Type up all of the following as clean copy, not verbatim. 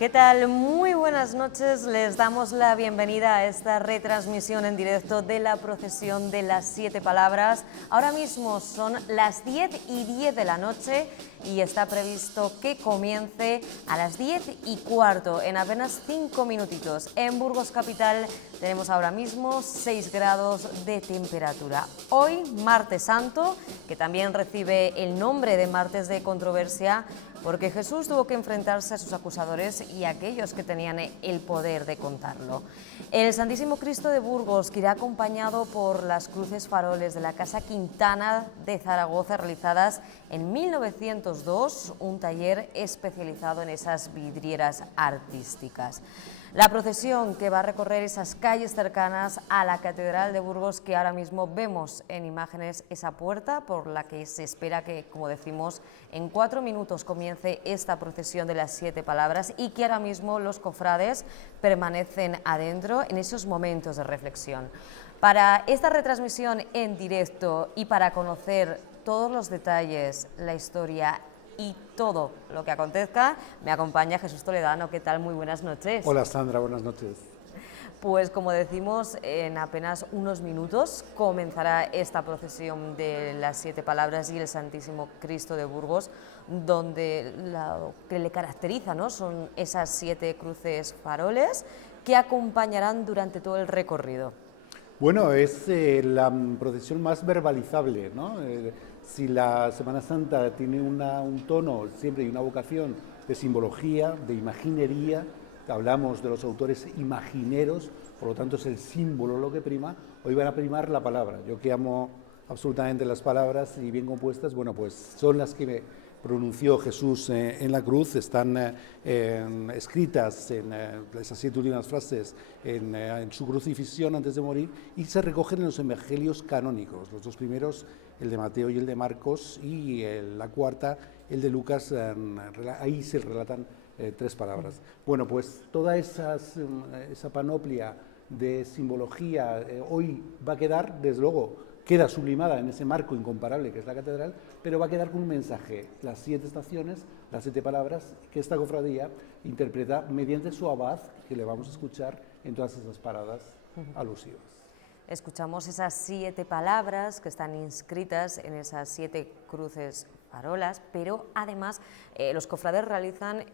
¿Qué tal? Muy buenas noches, les damos la bienvenida a esta retransmisión en directo de la procesión de las 7 palabras. Ahora mismo son las 10:10 de la noche y está previsto que comience a las 10:15, en apenas 5 minutitos. En Burgos Capital tenemos ahora mismo 6 grados de temperatura. Hoy, Martes Santo, que también recibe el nombre de Martes de Controversia, porque Jesús tuvo que enfrentarse a sus acusadores y a aquellos que tenían el poder de contarlo. El Santísimo Cristo de Burgos, que irá acompañado por las cruces faroles de la Casa Quintana de Zaragoza, realizadas en 1902, un taller especializado en esas vidrieras artísticas. La procesión que va a recorrer esas calles cercanas a la Catedral de Burgos, que ahora mismo vemos en imágenes esa puerta por la que se espera que, como decimos, en 4 minutos comience esta procesión de las 7 palabras y que ahora mismo los cofrades permanecen adentro en esos momentos de reflexión. Para esta retransmisión en directo y para conocer todos los detalles, la historia y todo lo que acontezca, me acompaña Jesús Toledano. ¿Qué tal? Muy buenas noches. Hola Sandra, buenas noches. Pues como decimos, en apenas unos minutos comenzará esta procesión de las 7 palabras y el Santísimo Cristo de Burgos, donde lo que le caracteriza, ¿no?, son esas 7 cruces faroles que acompañarán durante todo el recorrido. Bueno, es la procesión más verbalizable, ¿no? Si la Semana Santa tiene un tono siempre y una vocación de simbología, de imaginería, hablamos de los autores imagineros, por lo tanto es el símbolo lo que prima, hoy van a primar la palabra. Yo que amo absolutamente las palabras y bien compuestas, bueno, pues son las que pronunció Jesús en la cruz, están escritas en esas 7 últimas frases en su crucifixión antes de morir y se recogen en los evangelios canónicos, los 2 primeros, el de Mateo y el de Marcos, y la cuarta, el de Lucas, ahí se relatan 3 palabras. Bueno, pues toda esa panoplia de simbología hoy va a quedar, desde luego, queda sublimada en ese marco incomparable que es la catedral, pero va a quedar con un mensaje, las 7 estaciones, las 7 palabras que esta cofradía interpreta mediante su abad, que le vamos a escuchar en todas esas paradas alusivas. Escuchamos esas 7 palabras que están inscritas en esas 7 cruces farolas, pero además los cofrades realizan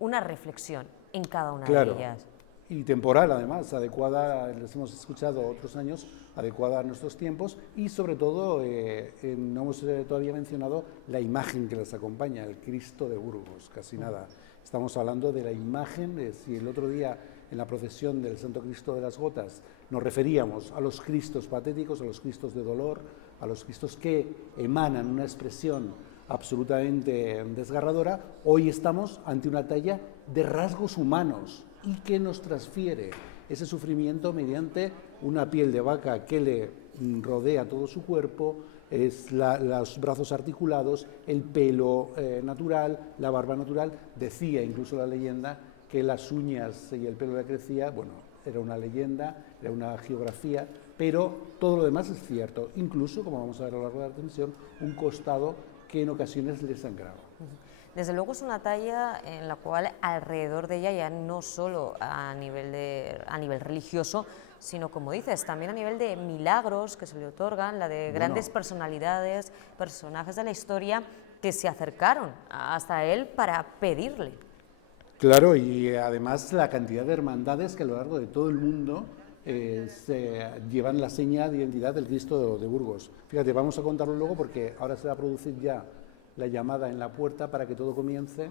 una reflexión en cada una de ellas. Y temporal, además, adecuada, les hemos escuchado otros años, adecuada a nuestros tiempos y sobre todo, no hemos todavía mencionado la imagen que les acompaña, el Cristo de Burgos, casi nada. Estamos hablando de la imagen, si el otro día en la procesión del Santo Cristo de las Gotas nos referíamos a los Cristos patéticos, a los Cristos de dolor, a los Cristos que emanan una expresión absolutamente desgarradora, hoy estamos ante una talla de rasgos humanos y que nos transfiere ese sufrimiento mediante una piel de vaca que le rodea todo su cuerpo, los brazos articulados, el pelo natural, la barba natural. Decía incluso la leyenda que las uñas y el pelo le crecía, bueno, era una leyenda, era una geografía, pero todo lo demás es cierto, incluso, como vamos a ver a lo largo de la transmisión, un costado que en ocasiones le sangraba. Desde luego es una talla en la cual alrededor de ella, ya no solo a nivel religioso, sino, como dices, también a nivel de milagros que se le otorgan, la de grandes personalidades, personajes de la historia que se acercaron hasta él para pedirle. Claro, y además la cantidad de hermandades que a lo largo de todo el mundo llevan la seña de identidad del Cristo de Burgos. Fíjate, vamos a contarlo luego porque ahora se va a producir ya la llamada en la puerta para que todo comience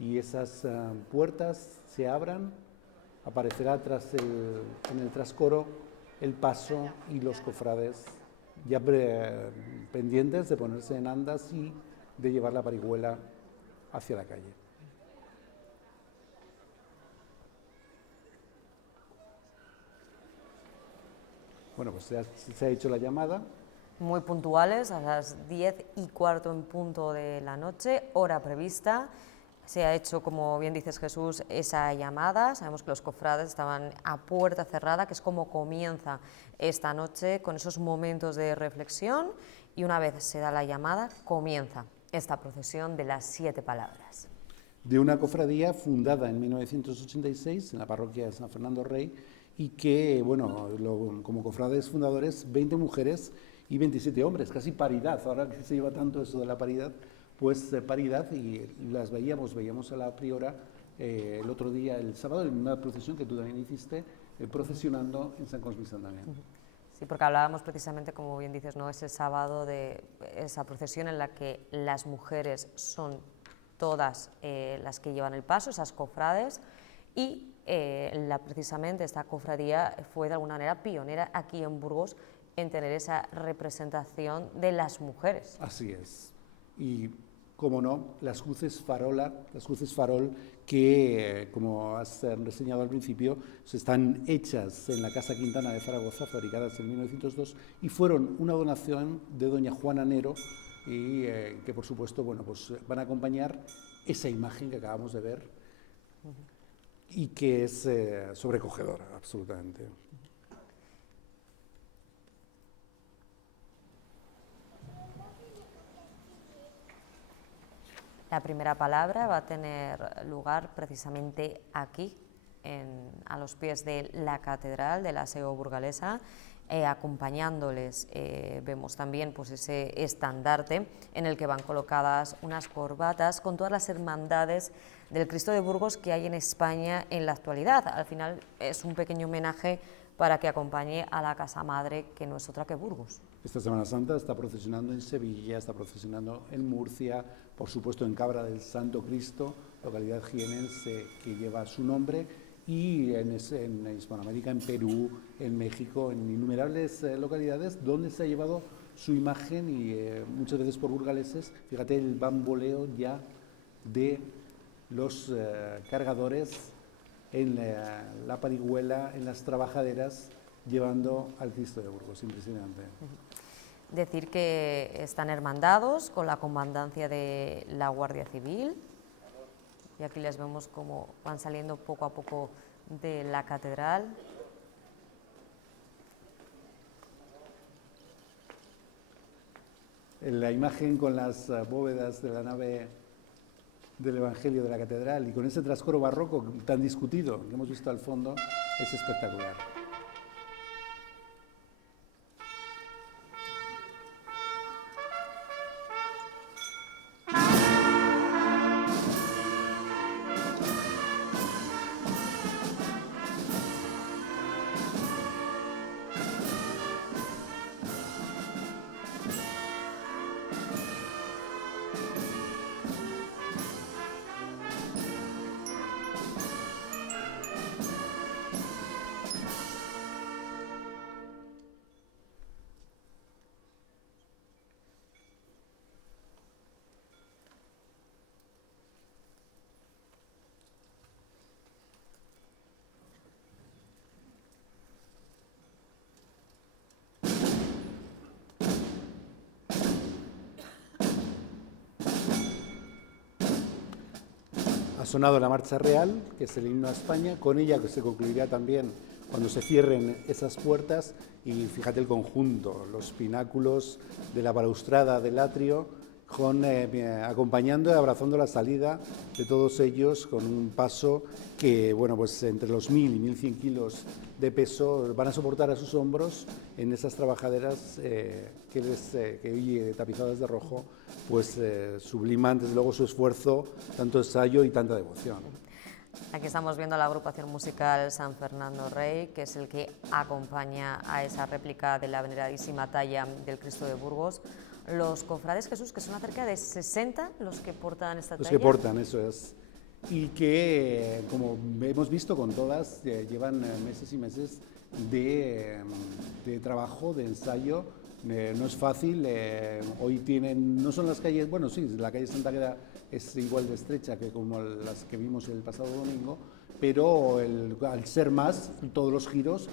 y esas puertas se abran, aparecerá en el trascoro el paso y los cofrades ya pendientes de ponerse en andas y de llevar la parihuela hacia la calle. Bueno, pues se ha hecho la llamada. Muy puntuales, a las 10:15 en punto de la noche, hora prevista. Se ha hecho, como bien dices Jesús, esa llamada. Sabemos que los cofrades estaban a puerta cerrada, que es como comienza esta noche, con esos momentos de reflexión, y una vez se da la llamada, comienza esta procesión de las 7 palabras. de una cofradía fundada en 1986 en la parroquia de San Fernando Rey y que, bueno, como cofrades fundadores, 20 mujeres y 27 hombres, casi paridad. Ahora que se lleva tanto eso de la paridad, pues paridad, y las veíamos a la priora el otro día, el sábado, en una procesión que tú también hiciste, procesionando en San Cosme y Santa Damián. Sí, porque hablábamos precisamente, como bien dices, ¿no?, ese sábado de esa procesión en la que las mujeres son todas las que llevan el paso, esas cofrades, y precisamente esta cofradía fue de alguna manera pionera aquí en Burgos en tener esa representación de las mujeres. Así es. Y, como no, las cruces farol que, como has reseñado al principio, están hechas en la Casa Quintana de Zaragoza, fabricadas en 1902, y fueron una donación de doña Juana Nero, y que, por supuesto, bueno, pues van a acompañar esa imagen que acabamos de ver y que es sobrecogedora, absolutamente. La primera palabra va a tener lugar precisamente aquí, a los pies de la catedral de la SEO burgalesa. Acompañándoles vemos también pues, ese estandarte en el que van colocadas unas corbatas con todas las hermandades del Cristo de Burgos que hay en España en la actualidad. Al final es un pequeño homenaje para que acompañe a la Casa Madre, que no es otra que Burgos. Esta Semana Santa está procesionando en Sevilla, está procesionando en Murcia, por supuesto en Cabra del Santo Cristo, localidad jienense que lleva su nombre, y en Hispanoamérica, en Perú, en México, en innumerables localidades donde se ha llevado su imagen y muchas veces por burgaleses. Fíjate el bamboleo ya de los cargadores en la parihuela, en las trabajaderas, llevando al Cristo de Burgos. Impresionante. Decir que están hermandados con la comandancia de la Guardia Civil, y aquí les vemos cómo van saliendo poco a poco de la catedral. La imagen con las bóvedas de la nave del Evangelio de la catedral y con ese trascoro barroco tan discutido que hemos visto al fondo es espectacular. Ha sonado la Marcha Real, que es el himno a España, con ella que se concluirá también cuando se cierren esas puertas, y fíjate el conjunto, los pináculos de la balaustrada del atrio, acompañando y abrazando la salida de todos ellos con un paso que, bueno, pues entre los 1000 y 1100 kilos de peso van a soportar a sus hombros en esas trabajaderas que hoy tapizadas de rojo, pues subliman desde luego su esfuerzo, tanto ensayo y tanta devoción. Aquí estamos viendo a la agrupación musical San Fernando Rey, que es el que acompaña a esa réplica de la veneradísima talla del Cristo de Burgos. Los cofrades, Jesús, que son cerca de 60 los que portan esta talla. Los que portan, eso es. Y que, como hemos visto con todas, llevan meses y meses de trabajo, de ensayo. No es fácil. Hoy no son las calles, bueno, sí, la calle Santa Águeda es igual de estrecha que como las que vimos el pasado domingo, pero al ser más, todos los giros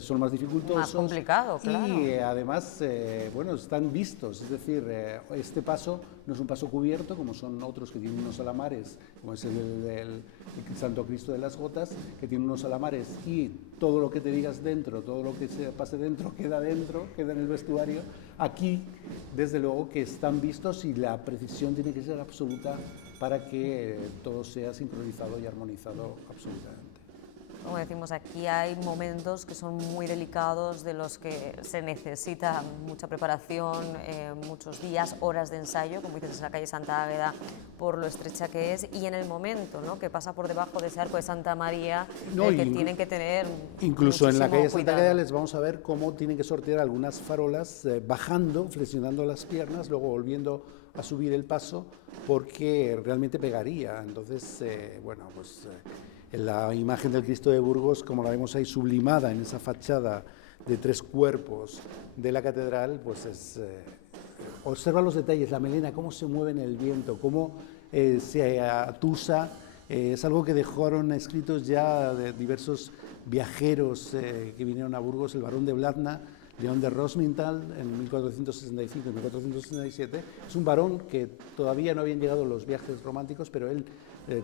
son más dificultosos. Más complicado, claro. Y además, bueno, están vistos, es decir, este paso no es un paso cubierto, como son otros que tienen unos alamares, como es el Santo Cristo de las Gotas, que tiene unos alamares y todo lo que te digas dentro, todo lo que se pase dentro, queda en el vestuario. Aquí, desde luego, que están vistos y la precisión tiene que ser absoluta para que todo sea sincronizado y armonizado absolutamente. Como decimos, aquí hay momentos que son muy delicados, de los que se necesita mucha preparación, muchos días, horas de ensayo, como dices, en la calle Santa Águeda, por lo estrecha que es, y en el momento, ¿no?, que pasa por debajo de ese arco de Santa María, que tienen que tener incluso en la calle Santa Águeda cuidado. les vamos a ver cómo tienen que sortear algunas farolas, bajando, flexionando las piernas, luego volviendo a subir el paso, porque realmente pegaría. Entonces, bueno, pues la imagen del Cristo de Burgos, como la vemos ahí sublimada en esa fachada de 3 cuerpos de la catedral, pues es... observa los detalles, la melena, cómo se mueve en el viento, cómo se atusa. Es algo que dejaron escritos ya de diversos viajeros que vinieron a Burgos, el barón de Blatna, León de Rosmintal, en 1465 y 1467. Es un varón que todavía no habían llegado los viajes románticos, pero él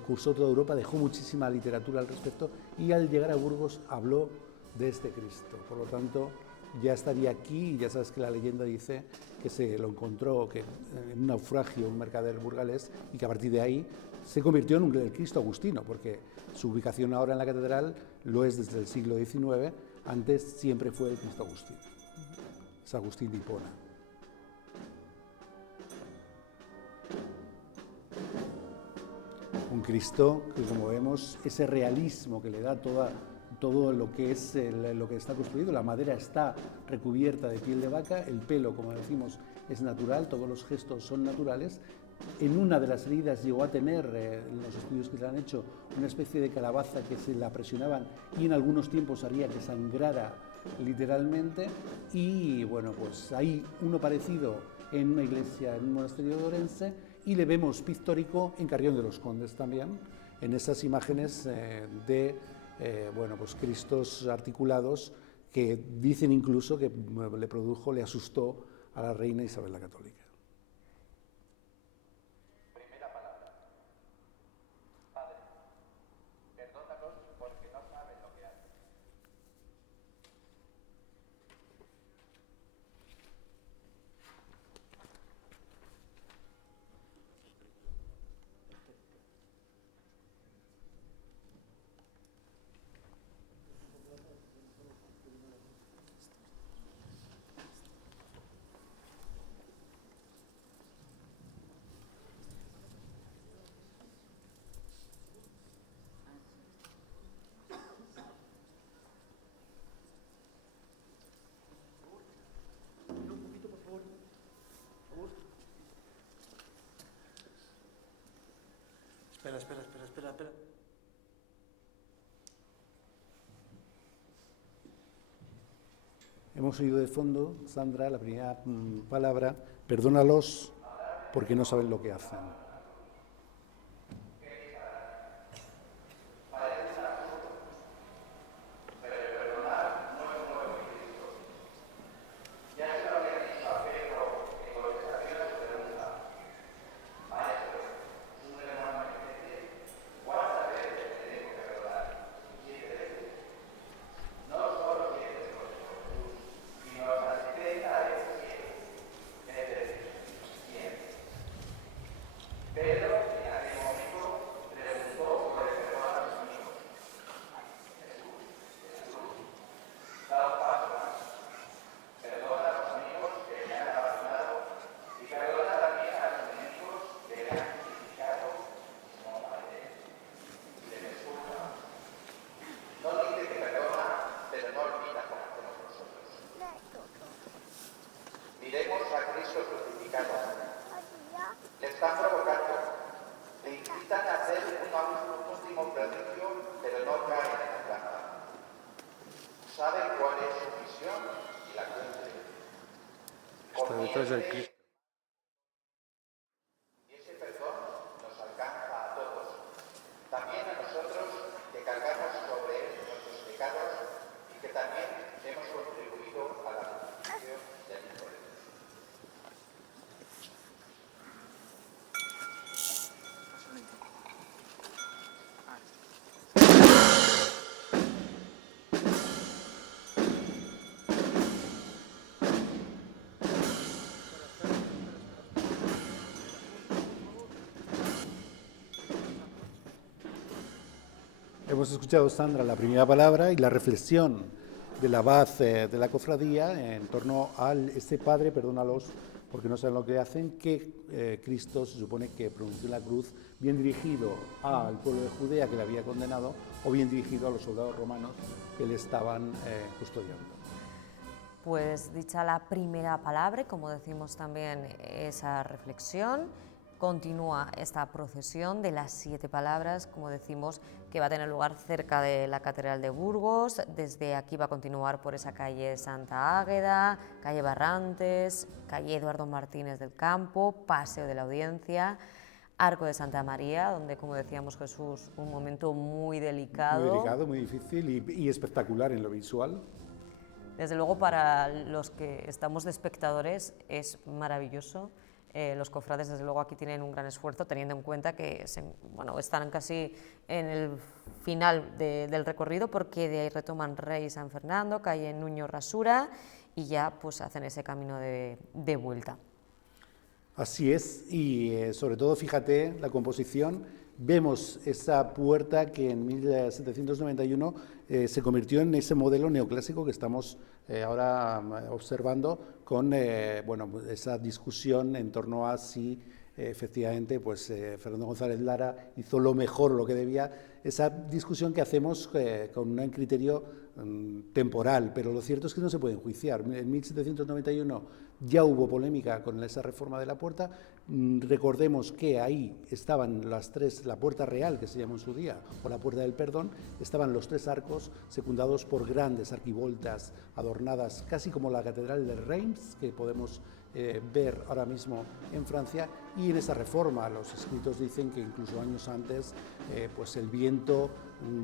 cursó toda Europa, dejó muchísima literatura al respecto y al llegar a Burgos habló de este Cristo. Por lo tanto, ya estaría aquí, y ya sabes que la leyenda dice que se lo encontró en un naufragio, un mercader burgalés, y que a partir de ahí se convirtió en el Cristo agustino, porque su ubicación ahora en la catedral lo es desde el siglo XIX, antes siempre fue el Cristo agustino. Es Agustín de Hipona. Un Cristo que, como vemos, ese realismo que le da todo lo que es lo que está construido. La madera está recubierta de piel de vaca, el pelo, como decimos, es natural, todos los gestos son naturales. En una de las heridas llegó a tener, en los estudios que se han hecho, una especie de calabaza que se la presionaban y en algunos tiempos haría que sangrara literalmente. Y bueno, pues hay uno parecido en una iglesia, en un monasterio de Orense, y le vemos pictórico en Carrión de los Condes también, en esas imágenes de bueno, pues Cristos articulados, que dicen incluso que le asustó a la reina Isabel la Católica. Primera palabra. Padre, perdónalos porque no saben lo que hacen. Espera. Hemos oído de fondo, Sandra, la primera palabra, perdónalos porque no saben lo que hacen. Miremos a Cristo crucificado. Le están provocando. Le invitan a hacer un último prodigio, pero no caen en la trampa. Saben cuál es su misión y la cumplen. Está detrás del Cristo. Y ese perdón nos alcanza a todos. También a nosotros que cargamos sobre él nuestros pecados y que también hemos escuchado, Sandra, la primera palabra y la reflexión del abad de la cofradía en torno a ese padre, perdónalos porque no saben lo que hacen, que Cristo se supone que pronunció la cruz, bien dirigido al pueblo de Judea que le había condenado o bien dirigido a los soldados romanos que le estaban custodiando. Pues dicha la primera palabra, como decimos también esa reflexión, continúa esta procesión de las 7 palabras, como decimos, que va a tener lugar cerca de la Catedral de Burgos. Desde aquí va a continuar por esa calle Santa Águeda, calle Barrantes, calle Eduardo Martínez del Campo, Paseo de la Audiencia, Arco de Santa María, donde, como decíamos, Jesús, un momento muy delicado. Muy delicado, muy difícil y espectacular en lo visual. Desde luego, para los que estamos de espectadores es maravilloso. Los cofrades, desde luego, aquí tienen un gran esfuerzo, teniendo en cuenta que están casi en el final del recorrido, porque de ahí retoman Rey San Fernando, calle Nuño Rasura, y ya pues hacen ese camino de vuelta. Así es, y sobre todo, fíjate, la composición, vemos esa puerta que en 1791 se convirtió en ese modelo neoclásico que estamos ahora observando con esa discusión en torno a si efectivamente Fernando González Lara hizo lo mejor, lo que debía, esa discusión que hacemos con un criterio temporal, pero lo cierto es que no se puede enjuiciar. En 1791 ya hubo polémica con esa reforma de la puerta. Recordemos que ahí estaban las 3, la puerta real, que se llamó en su día, o la puerta del perdón, estaban los 3 arcos secundados por grandes arquivoltas adornadas, casi como la catedral de Reims, que podemos ver ahora mismo en Francia. Y en esa reforma los escritos dicen que incluso años antes el viento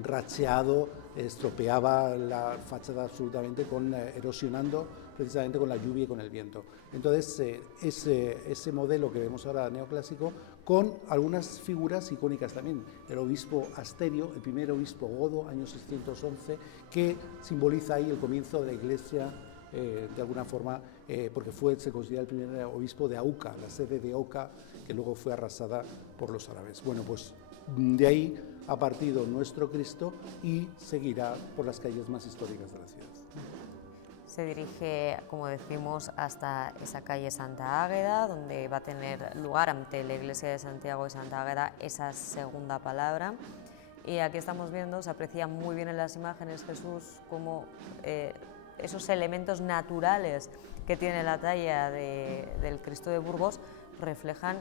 racheado estropeaba la fachada absolutamente, erosionando precisamente con la lluvia y con el viento. Entonces, ese modelo que vemos ahora neoclásico, con algunas figuras icónicas también. El obispo Asterio, el primer obispo godo, año 611, que simboliza ahí el comienzo de la Iglesia, de alguna forma, porque se considera el primer obispo de Auca, la sede de Oca, que luego fue arrasada por los árabes. Bueno, pues de ahí ha partido nuestro Cristo y seguirá por las calles más históricas de la ciudad. Se dirige, como decimos, hasta esa calle Santa Águeda, donde va a tener lugar ante la iglesia de Santiago de Santa Águeda esa segunda palabra. Y aquí estamos viendo, se aprecia muy bien en las imágenes, Jesús, cómo esos elementos naturales que tiene la talla del Cristo de Burgos reflejan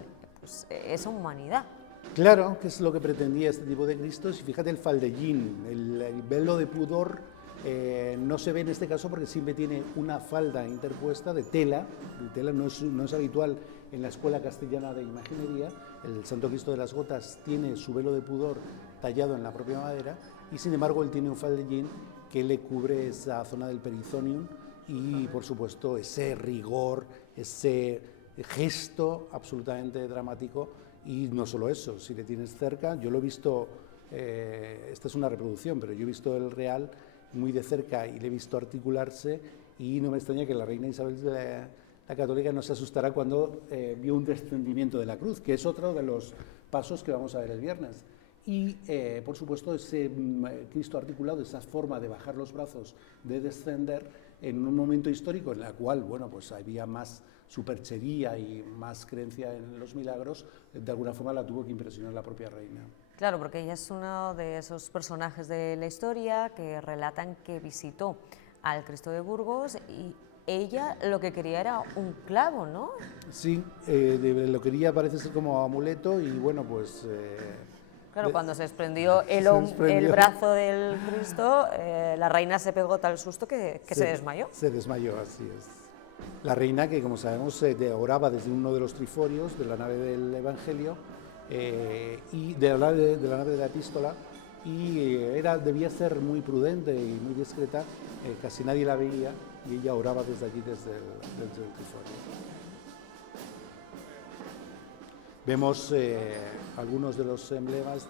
esa humanidad. Claro, que es lo que pretendía este tipo de Cristos. Y fíjate el faldellín, el velo de pudor. No se ve en este caso porque siempre tiene una falda interpuesta de tela. No es habitual en la Escuela Castellana de Imaginería. El Santo Cristo de las Gotas tiene su velo de pudor tallado en la propia madera, y sin embargo él tiene un faldellín que le cubre esa zona del perizonium y, por supuesto, ese rigor, ese gesto absolutamente dramático. Y no solo eso, si le tienes cerca, yo lo he visto, esta es una reproducción, pero yo he visto el real muy de cerca y le he visto articularse, y no me extraña que la reina Isabel la Católica no se asustara cuando vio un descendimiento de la cruz, que es otro de los pasos que vamos a ver el viernes. Y, por supuesto, ese Cristo articulado, esa forma de bajar los brazos, de descender, en un momento histórico en el cual, había más superchería y más creencia en los milagros, de alguna forma la tuvo que impresionar la propia reina. Claro, porque ella es uno de esos personajes de la historia que relatan que visitó al Cristo de Burgos y ella lo que quería era un clavo, ¿no? Sí, lo quería, parece ser, como amuleto, y Claro, cuando se desprendió el brazo del Cristo, la reina se pegó tal susto que se desmayó. Se desmayó, así es. La reina, que como sabemos oraba desde uno de los triforios de la nave del Evangelio y de la nave de la Epístola, y debía ser muy prudente y muy discreta, casi nadie la veía, y ella oraba desde allí, desde el triforio. Vemos algunos de los emblemas,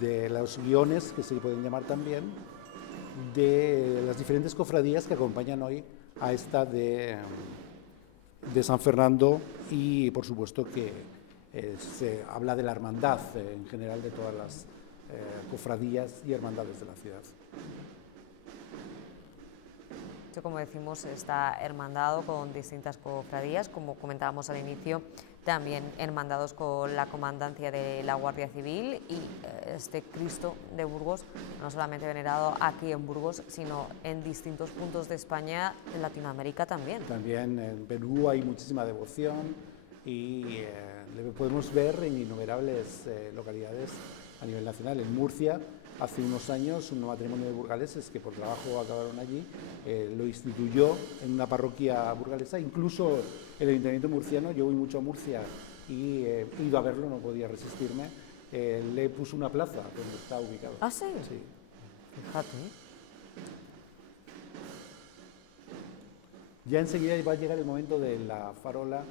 de los guiones, que se pueden llamar también, de las diferentes cofradías que acompañan hoy a esta de San Fernando, y por supuesto que se habla de la hermandad en general de todas cofradías y hermandades de la ciudad. Esto, como decimos, está hermandado con distintas cofradías, como comentábamos al inicio, también hermandados con la comandancia de la Guardia Civil y este Cristo de Burgos, no solamente venerado aquí en Burgos, sino en distintos puntos de España, en Latinoamérica también. También en Perú hay muchísima devoción y le podemos ver en innumerables localidades a nivel nacional. En Murcia, hace unos años, un matrimonio de burgaleses que por trabajo acabaron allí, lo instituyó en una parroquia burgalesa. Incluso el Ayuntamiento murciano, yo voy mucho a Murcia y he ido a verlo, no podía resistirme, le puso una plaza donde está ubicado. ¿Ah, sí? Sí. Fíjate. Ya enseguida va a llegar el momento de la farola,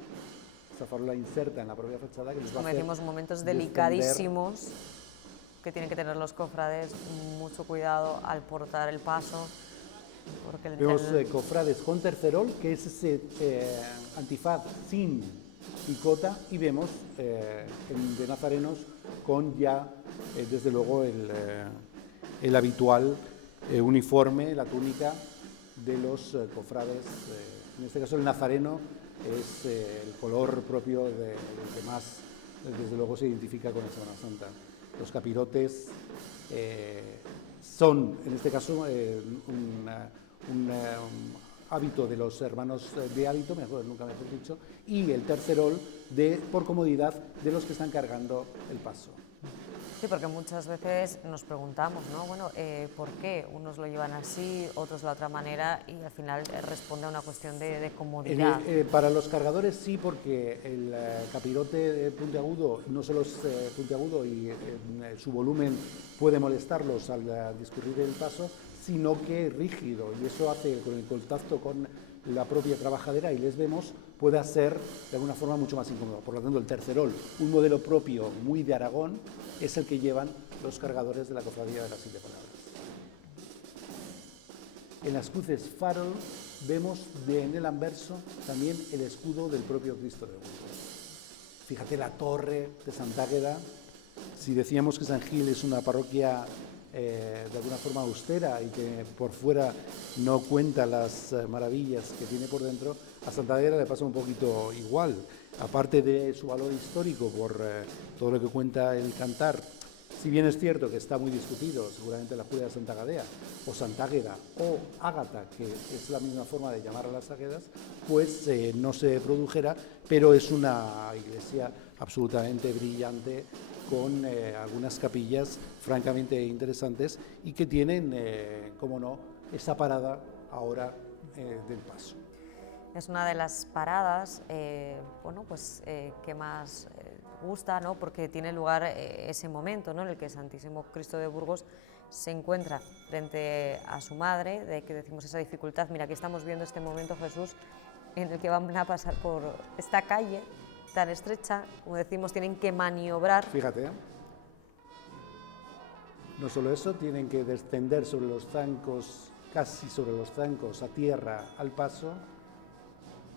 esa farola inserta en la propia fachada que nos va a Como hacer decimos, momentos descender. delicadísimos que tienen que tener los cofrades, mucho cuidado al portar el paso. Porque Vemos cofrades con tercerol, que es ese antifaz sin picota, y vemos de nazarenos con ya, desde luego, el habitual uniforme, la túnica de los cofrades. En este caso el nazareno es el color propio del que más, desde luego, se identifica con la Semana Santa. Los capirotes son, en este caso, un hábito de los hermanos de hábito, nunca mejor dicho, y el tercerol, por comodidad, de los que están cargando el paso. Sí, porque muchas veces nos preguntamos, ¿no? Bueno, ¿por qué unos lo llevan así, otros de la otra manera? Y al final responde a una cuestión de comodidad. Para los cargadores sí, porque el capirote puntiagudo no solo es puntiagudo y su volumen puede molestarlos al discurrir el paso, sino que es rígido, y eso hace con el contacto con la propia trabajadera, y les vemos, pueda ser de alguna forma mucho más incómodo. Por lo tanto, el tercerol, un modelo propio muy de Aragón, es el que llevan los cargadores de la Cofradía de las Siete Palabras. En las cruces farol vemos en el anverso también el escudo del propio Cristo de Burgos. Fíjate la torre de Santa Águeda. Si decíamos que San Gil es una parroquia de alguna forma austera y que por fuera no cuenta las maravillas que tiene por dentro, a Santa Águeda le pasa un poquito igual. Aparte de su valor histórico por todo lo que cuenta el cantar, si bien es cierto que está muy discutido, seguramente la Julia de Santa Gadea, o Santa Águeda, o Ágata, que es la misma forma de llamar a las Águedas, pues no se produjera, pero es una iglesia absolutamente brillante, con algunas capillas francamente interesantes y que tienen, como no, esa parada ahora del paso. Es una de las paradas bueno, pues, que más gusta, ¿no? Porque tiene lugar ese momento, ¿no? En el que el Santísimo Cristo de Burgos se encuentra frente a su madre, de que decimos esa dificultad. Mira, aquí estamos viendo este momento, Jesús, en el que van a pasar por esta calle tan estrecha, como decimos, tienen que maniobrar. Fíjate, no solo eso, tienen que descender sobre los zancos, casi sobre los zancos, a tierra, al paso,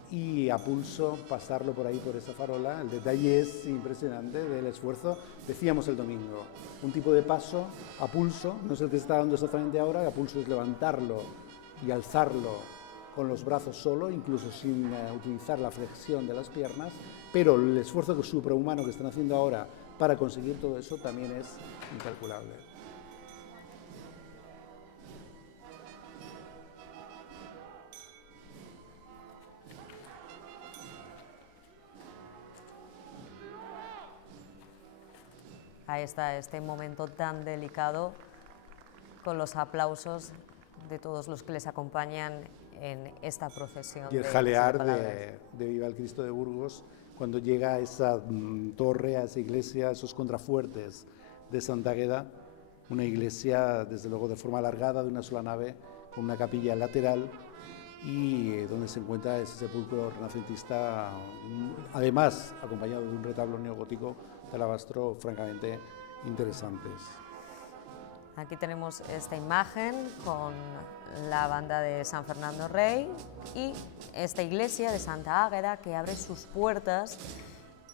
y a pulso pasarlo por ahí, por esa farola. El detalle es impresionante del esfuerzo. Decíamos el domingo, un tipo de paso a pulso, no es el que está dando exactamente ahora, a pulso es levantarlo y alzarlo con los brazos solo, incluso sin utilizar la flexión de las piernas, pero el esfuerzo suprahumano que están haciendo ahora para conseguir todo eso también es incalculable. Ahí está este momento tan delicado, con los aplausos de todos los que les acompañan en esta procesión. Y el jalear de Viva el Cristo de Burgos, cuando llega a esa torre, a esa iglesia, a esos contrafuertes de Santa Águeda, una iglesia, desde luego, de forma alargada, de una sola nave, con una capilla lateral, y donde se encuentra ese sepulcro renacentista, además acompañado de un retablo neogótico de alabastro francamente interesantes. Aquí tenemos esta imagen con la banda de San Fernando Rey y esta iglesia de Santa Águeda que abre sus puertas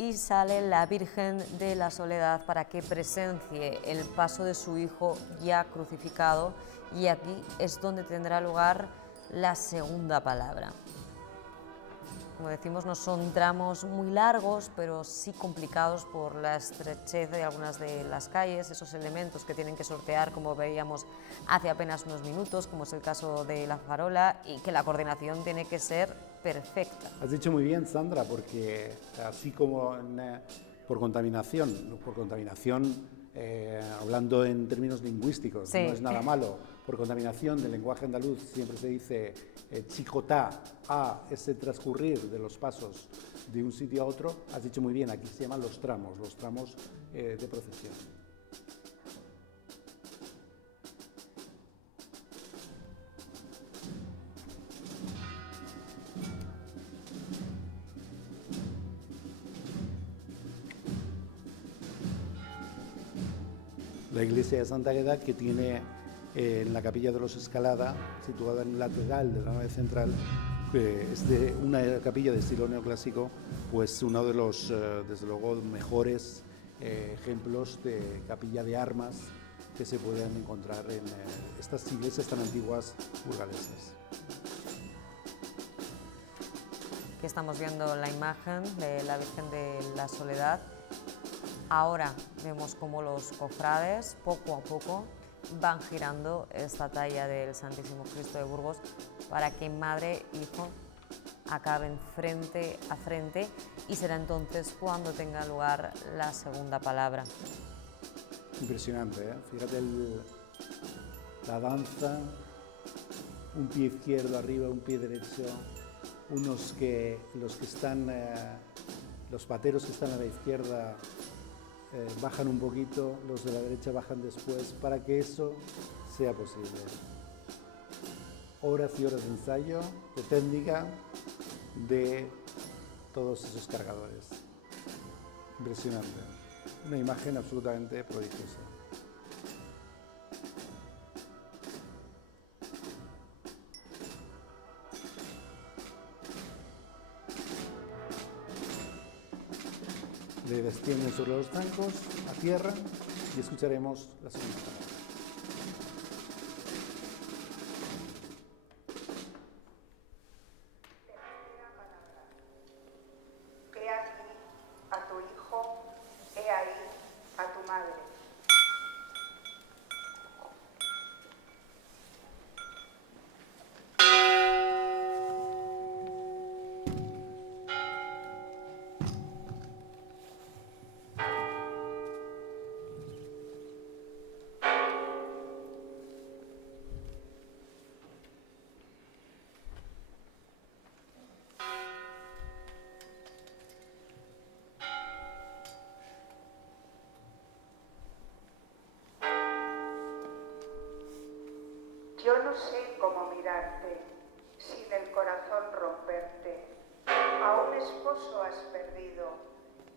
y sale la Virgen de la Soledad para que presencie el paso de su hijo ya crucificado, y aquí es donde tendrá lugar la segunda palabra. Como decimos, no son tramos muy largos, pero sí complicados por la estrechez de algunas de las calles, esos elementos que tienen que sortear, como veíamos hace apenas unos minutos, como es el caso de la farola, y que la coordinación tiene que ser perfecta. Has dicho muy bien, Sandra, porque así como por contaminación, hablando en términos lingüísticos, sí, no es nada malo. Por contaminación del lenguaje andaluz siempre se dice chicotá a ese transcurrir de los pasos de un sitio a otro. Has dicho muy bien, aquí se llaman los tramos de procesión. La iglesia de Santa Águeda, que tiene en la capilla de los Escalada, situada en un lateral de la nave central, es de una capilla de estilo neoclásico, pues uno de los, desde luego, mejores ejemplos de capilla de armas que se pueden encontrar en estas iglesias tan antiguas burgalesas. Aquí estamos viendo la imagen de la Virgen de la Soledad. Ahora vemos cómo los cofrades, poco a poco, van girando esta talla del Santísimo Cristo de Burgos para que madre e hijo acaben frente a frente, y será entonces cuando tenga lugar la segunda palabra. Impresionante, ¿eh? Fíjate la danza, un pie izquierdo arriba, un pie derecho, los pateros que están a la izquierda bajan un poquito, los de la derecha bajan después, para que eso sea posible. Horas y horas de ensayo, de técnica, de todos esos cargadores. Impresionante. Una imagen absolutamente prodigiosa. Le descienden sobre los zancos a tierra y escucharemos la segunda palabra. He aquí a tu hijo, he ahí a tu madre. Yo no sé cómo mirarte, sin el corazón romperte. A un esposo has perdido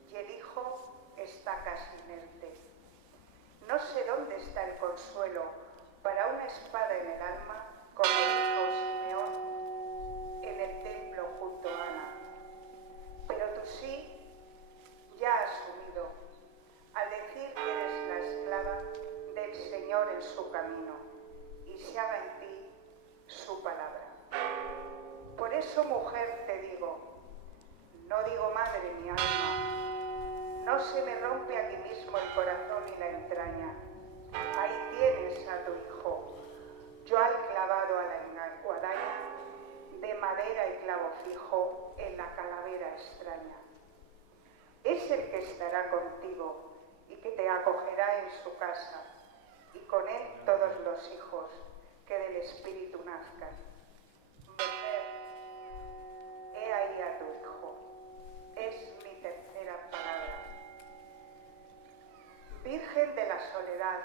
y el hijo está casi inerte. No sé dónde está el consuelo para una espada en el alma, como dijo Simeón en el templo junto a Ana. Pero tú sí ya has asumido, al decir que eres la esclava del Señor en su camino, y se haga en ti su palabra. Por eso, mujer, te digo, no digo madre ni alma, no se me rompe aquí mismo el corazón y la entraña. Ahí tienes a tu hijo, yo al clavado a la guadaña, de madera y clavo fijo en la calavera extraña. Es el que estará contigo y que te acogerá en su casa, y con él todos los hijos que del Espíritu nazcan. Mujer, he ahí a tu hijo, es mi tercera palabra. Virgen de la Soledad,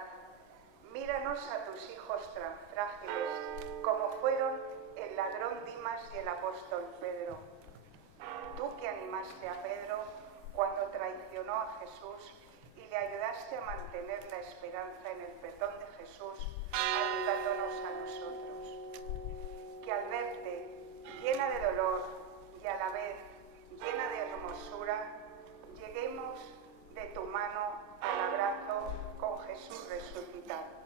míranos a tus hijos tan frágiles como fueron el ladrón Dimas y el apóstol Pedro. Tú que animaste a Pedro cuando traicionó a Jesús y le ayudaste a mantener la esperanza en el perdón de Jesús, ayudándonos a nosotros. Que al verte llena de dolor y a la vez llena de hermosura, lleguemos de tu mano al abrazo con Jesús resucitado.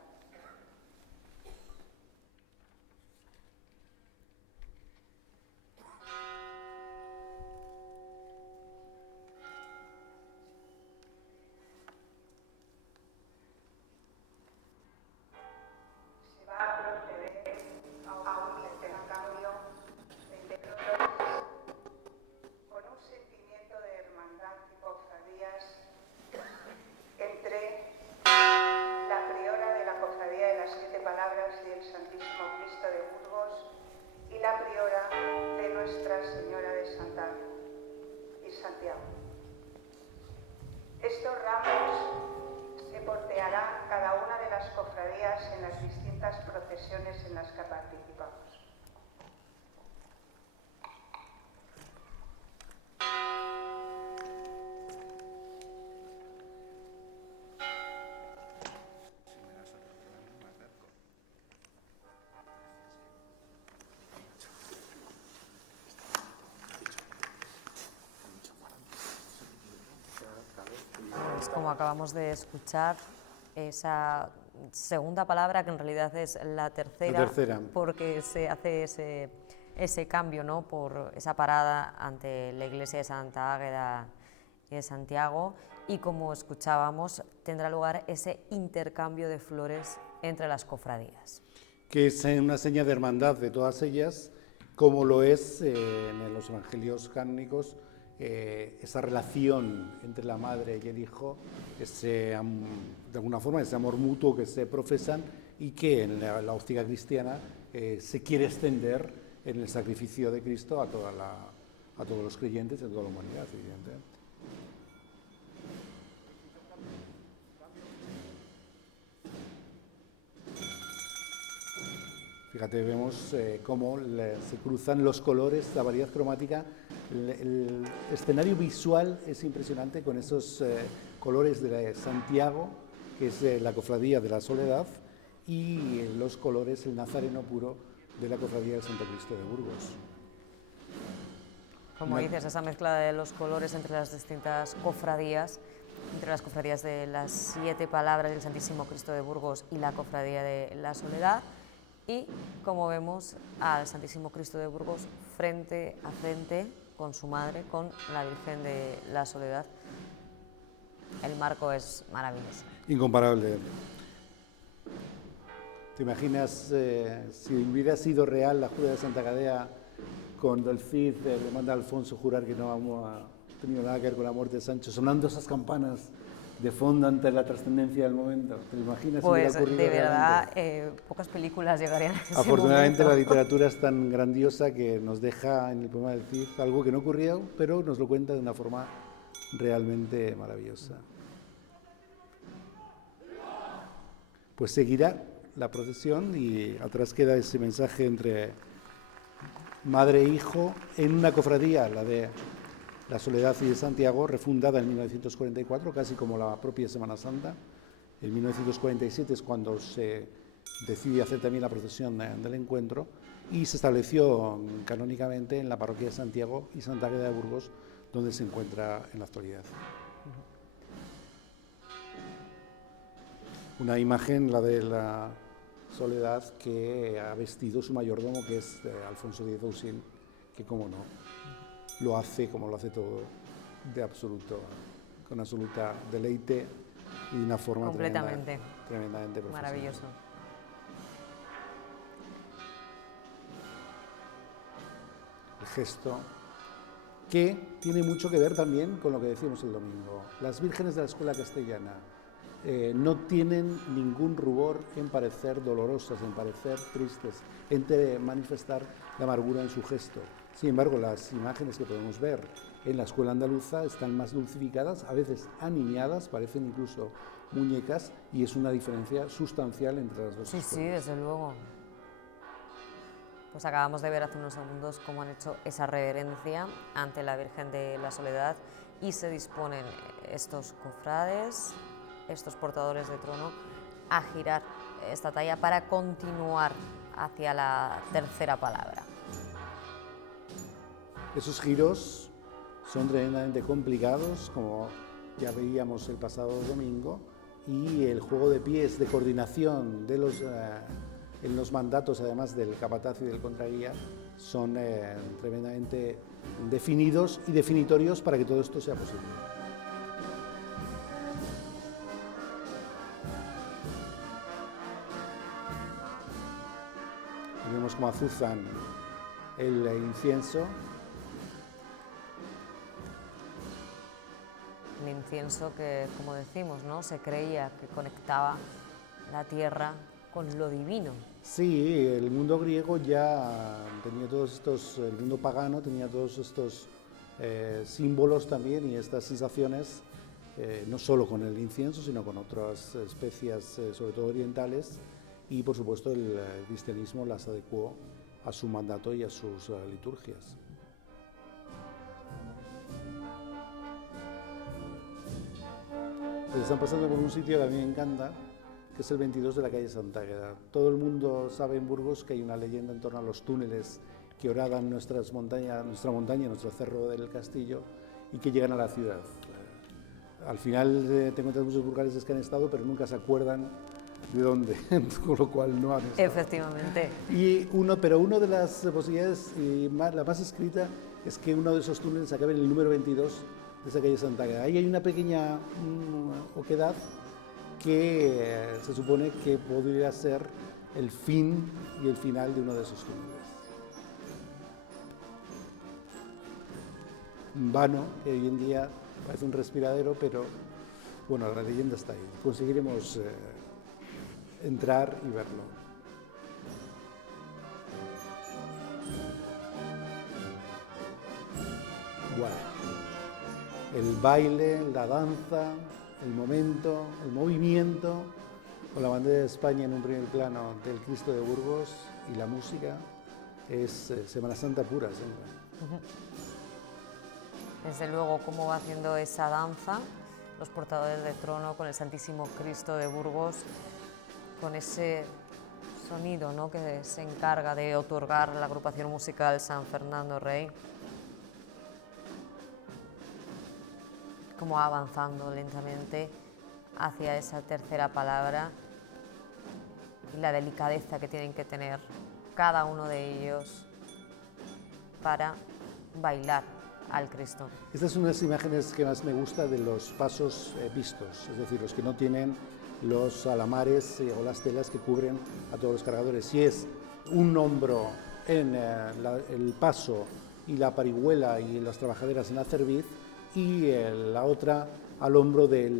Se va a proceder a un intercambio de flores con un sentimiento de hermandad y cofradías entre la priora de la Cofradía de las Siete Palabras y el Santísimo Cristo de Burgos y la priora de Nuestra Señora de Santa y Santiago. Estos ramos se portearán cada una de las cofradías en las distintas procesiones en las que participamos. Pues como acabamos de escuchar, esa segunda palabra, que en realidad es la tercera, porque se hace ese cambio, ¿no?, por esa parada ante la iglesia de Santa Águeda y de Santiago, y como escuchábamos, tendrá lugar ese intercambio de flores entre las cofradías. Que es una seña de hermandad de todas ellas, como lo es en los evangelios canónicos, esa relación entre la madre y el hijo, de alguna forma ese amor mutuo que se profesan y que en la óptica cristiana se quiere extender en el sacrificio de Cristo a todos los creyentes y a toda la humanidad, evidentemente. Fíjate, vemos cómo se cruzan los colores, la variedad cromática. El escenario visual es impresionante con esos colores de Santiago, que es la cofradía de la Soledad, y los colores, el nazareno puro, de la cofradía del Santo Cristo de Burgos. Como dices, esa mezcla de los colores entre las distintas cofradías, entre las cofradías de las Siete Palabras del Santísimo Cristo de Burgos y la cofradía de la Soledad, y como vemos al Santísimo Cristo de Burgos frente a frente con su madre, con la Virgen de la Soledad. El marco es maravilloso. Incomparable. ¿Te imaginas si hubiera sido real la jura de Santa Gadea cuando el Cid le manda a Alfonso jurar que no ha tenido nada que ver con la muerte de Sancho, sonando esas campanas de fondo ante la trascendencia del momento? ¿Te lo imaginas? Pues si hubiera ocurrido de verdad, realmente? pocas películas llegarían a ese Afortunadamente momento. la literatura es tan grandiosa que nos deja en el poema del Cid algo que no ocurrió, pero nos lo cuenta de una forma realmente maravillosa. Pues seguirá la procesión y atrás queda ese mensaje entre madre e hijo en una cofradía, la de la Soledad y de Santiago, refundada en 1944, casi como la propia Semana Santa. En 1947 es cuando se decide hacer también la procesión del encuentro y se estableció canónicamente en la parroquia de Santiago y Santa Águeda de Burgos, donde se encuentra en la actualidad. Una imagen, la de la Soledad, que ha vestido su mayordomo, que es Alfonso X Usín, que como no, lo hace como lo hace todo, con absoluta deleite y de una forma tremendamente profesional. Maravilloso. El gesto que tiene mucho que ver también con lo que decíamos el domingo. Las vírgenes de la escuela castellana no tienen ningún rubor en parecer dolorosas, en parecer tristes, en manifestar la amargura en su gesto. Sin embargo, las imágenes que podemos ver en la escuela andaluza están más dulcificadas, a veces aniñadas, parecen incluso muñecas, y es una diferencia sustancial entre las dos escuelas. Sí, desde luego. Pues acabamos de ver hace unos segundos cómo han hecho esa reverencia ante la Virgen de la Soledad y se disponen estos cofrades, estos portadores de trono, a girar esta talla para continuar hacia la tercera palabra. Esos giros son tremendamente complicados, como ya veíamos el pasado domingo, y el juego de pies de coordinación de en los mandatos, además del capataz y del contraguía, son tremendamente definidos y definitorios para que todo esto sea posible. Vemos cómo azuzan el incienso. El incienso que, como decimos, ¿no?, se creía que conectaba la tierra con lo divino. Sí, el mundo griego ya tenía todos estos, el mundo pagano tenía todos estos símbolos también y estas sensaciones, no solo con el incienso, sino con otras especias, sobre todo orientales, y por supuesto el cristianismo las adecuó a su mandato y a sus liturgias. Están pasando por un sitio que a mí me encanta, que es el 22 de la calle Santa Águeda. Todo el mundo sabe en Burgos que hay una leyenda en torno a los túneles que horadan nuestra montaña, nuestro cerro del castillo, y que llegan a la ciudad. Al final te encuentras muchos burgaleses que han estado, pero nunca se acuerdan de dónde, con lo cual no han estado. Efectivamente. Pero una de las posibilidades, la más escrita, es que uno de esos túneles acabe en el número 22 de esa calle Santa Águeda. Ahí hay una pequeña oquedad que se supone que podría ser el fin y el final de uno de esos túneles. Vano, que hoy en día parece un respiradero, pero bueno, la leyenda está ahí. Conseguiremos entrar y verlo. Bueno, el baile, la danza, el momento, el movimiento, con la bandera de España en un primer plano del Cristo de Burgos, y la música es Semana Santa pura siempre. Desde luego, cómo va haciendo esa danza los portadores de trono con el Santísimo Cristo de Burgos, con ese sonido, ¿no?, que se encarga de otorgar la agrupación musical San Fernando Rey. Cómo va avanzando lentamente hacia esa tercera palabra y la delicadeza que tienen que tener cada uno de ellos para bailar al Cristo. Estas son las imágenes que más me gusta de los pasos vistos, es decir, los que no tienen los alamares o las telas que cubren a todos los cargadores. Si es un hombro en el paso y la parihuela y las trabajaderas en la cerviz, y la otra al hombro de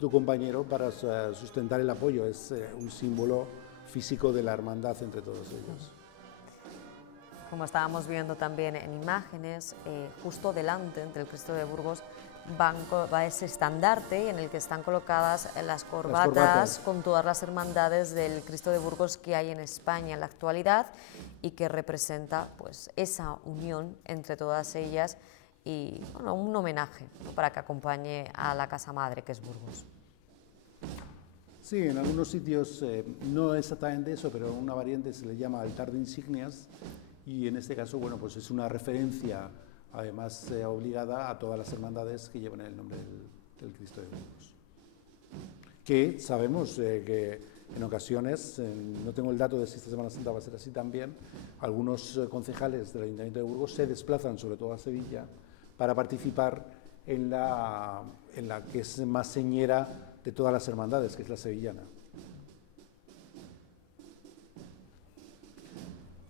tu compañero para sustentar el apoyo. Es un símbolo físico de la hermandad entre todos ellos. Como estábamos viendo también en imágenes, justo delante del Cristo de Burgos va ese estandarte en el que están colocadas las corbatas con todas las hermandades del Cristo de Burgos que hay en España en la actualidad, y que representa pues esa unión entre todas ellas y bueno, un homenaje, ¿no?, para que acompañe a la casa madre, que es Burgos. Sí, en algunos sitios no exactamente eso, pero una variante se le llama altar de insignias, y en este caso, bueno, pues es una referencia, además obligada, a todas las hermandades que llevan el nombre del Cristo de Burgos. Que sabemos que en ocasiones, no tengo el dato de si esta Semana Santa va a ser así también, algunos concejales del Ayuntamiento de Burgos se desplazan sobre todo a Sevilla para participar en la que es más señera de todas las hermandades, que es la sevillana.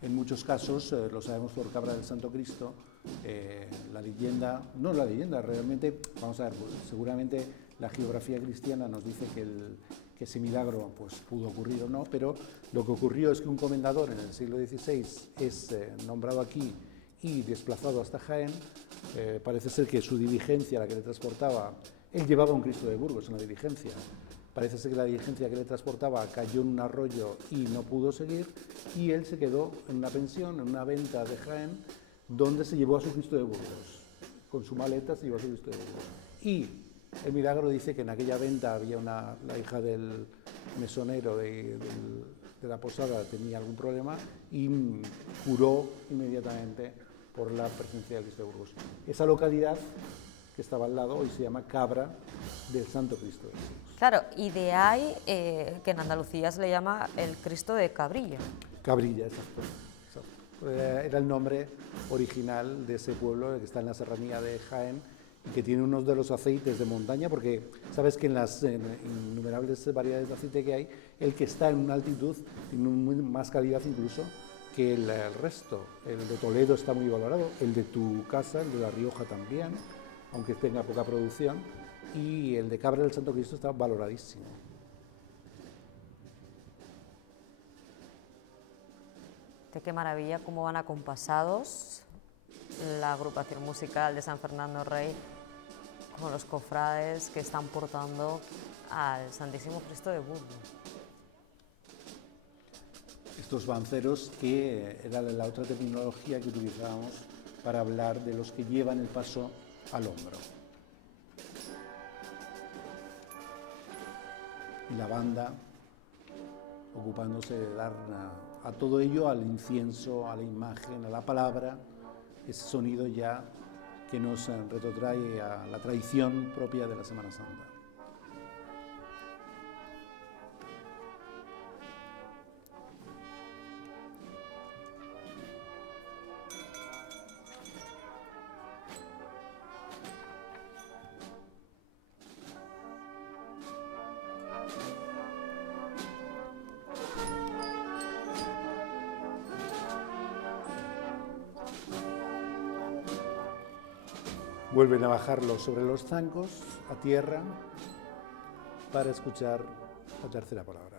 En muchos casos, lo sabemos por Cabra del Santo Cristo, la leyenda, no la leyenda, realmente, vamos a ver, pues, seguramente la geografía cristiana nos dice que ese milagro pues, pudo ocurrir o no, pero lo que ocurrió es que un comendador en el siglo XVI es nombrado aquí y desplazado hasta Jaén. Parece ser que su diligencia, la que le transportaba, él llevaba un Cristo de Burgos en la diligencia. Parece ser que la diligencia que le transportaba cayó en un arroyo y no pudo seguir, y él se quedó en una pensión, en una venta de Jaén, donde se llevó a su Cristo de Burgos. Con su maleta se llevó a su Cristo de Burgos. Y el milagro dice que en aquella venta había la hija del mesonero de la posada, tenía algún problema, y curó inmediatamente por la presencia de Cristo de Burgos. Esa localidad que estaba al lado hoy se llama Cabra del Santo Cristo de Burgos. Claro, y de ahí que en Andalucía se le llama el Cristo de Cabrilla. Cabrilla, exacto. Era el nombre original de ese pueblo que está en la serranía de Jaén y que tiene uno de los aceites de montaña, porque sabes que en las innumerables variedades de aceite que hay, el que está en una altitud tiene más calidad incluso que el resto. El de Toledo está muy valorado, el de tu casa, el de La Rioja también, aunque tenga poca producción, y el de Cabra del Santo Cristo está valoradísimo. Qué maravilla cómo van acompasados la agrupación musical de San Fernando Rey con los cofrades que están portando al Santísimo Cristo de Burgos. Estos banceros, que era la otra terminología que utilizábamos para hablar de los que llevan el paso al hombro. Y la banda ocupándose de dar a todo ello, al incienso, a la imagen, a la palabra, ese sonido ya que nos retrotrae a la tradición propia de la Semana Santa. Vuelven a bajarlo sobre los zancos, a tierra, para escuchar la tercera palabra.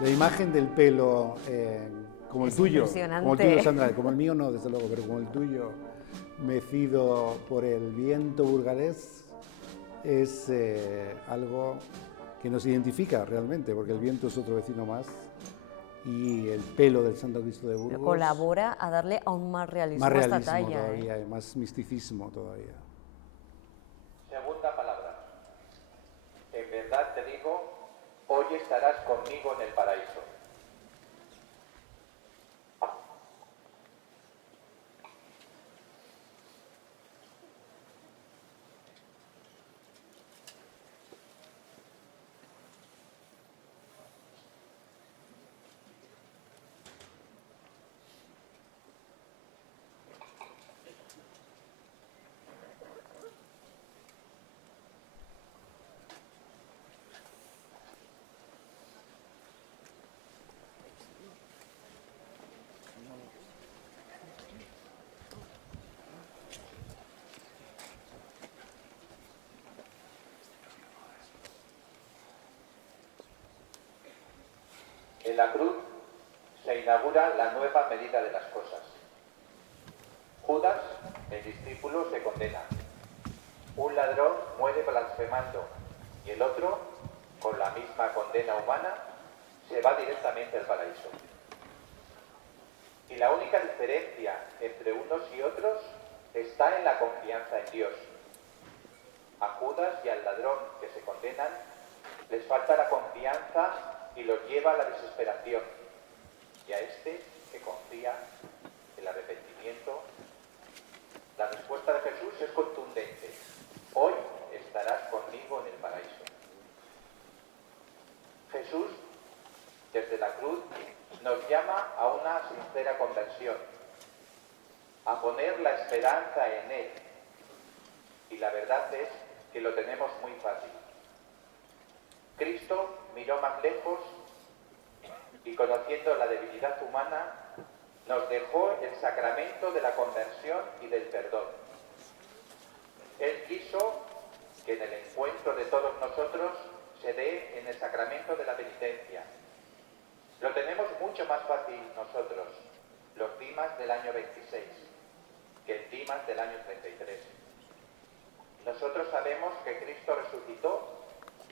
La imagen del pelo, como el tuyo, Sandra, como el mío no, desde luego, pero como el tuyo, mecido por el viento burgalés, es algo que nos identifica realmente, porque el viento es otro vecino más y el pelo del Santo Cristo de Burgos colabora a darle aún más realismo a esta talla. Todavía, más misticismo todavía. Segunda palabra. En verdad te digo, hoy estarás conmigo en el paraíso. En la cruz se inaugura la nueva medida de las cosas. Judas, el discípulo, se condena. Un ladrón muere blasfemando y el otro, con la misma condena humana, se va directamente al paraíso. Y la única diferencia entre unos y otros está en la confianza en Dios. A Judas y al ladrón que se condenan les falta la confianza y los lleva a la desesperación. Y a este, que confía, el arrepentimiento, la respuesta de Jesús es contundente. Hoy estarás conmigo en el paraíso. Jesús, desde la cruz, nos llama a una sincera conversión, a poner la esperanza en Él. Y la verdad es que lo tenemos muy fácil. Cristo miró más lejos y, conociendo la debilidad humana, nos dejó el sacramento de la conversión y del perdón. Él quiso que en el encuentro de todos nosotros se dé en el sacramento de la penitencia. Lo tenemos mucho más fácil nosotros, los Dimas del año 26, que el Dimas del año 33. Nosotros sabemos que Cristo resucitó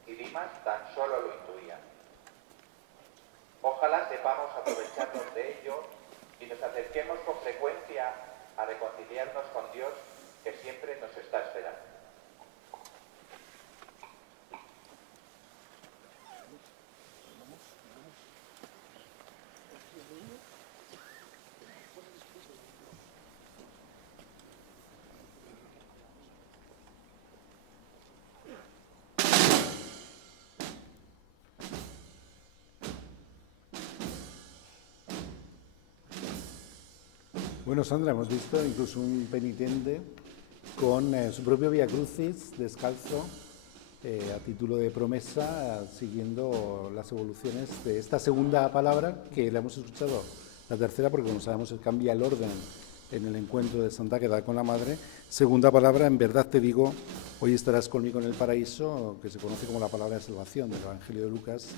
y Dimas tan solo lo intuía. Ojalá sepamos aprovecharnos de ello y nos acerquemos con frecuencia a reconciliarnos con Dios, que siempre nos está esperando. Bueno, Sandra, hemos visto incluso un penitente con su propio Vía Crucis, descalzo, a título de promesa, siguiendo las evoluciones de esta segunda palabra, que la hemos escuchado la tercera, porque como sabemos cambia el orden en el encuentro de Santa Queda con la Madre. Segunda palabra, en verdad te digo, hoy estarás conmigo en el paraíso, que se conoce como la palabra de salvación del Evangelio de Lucas.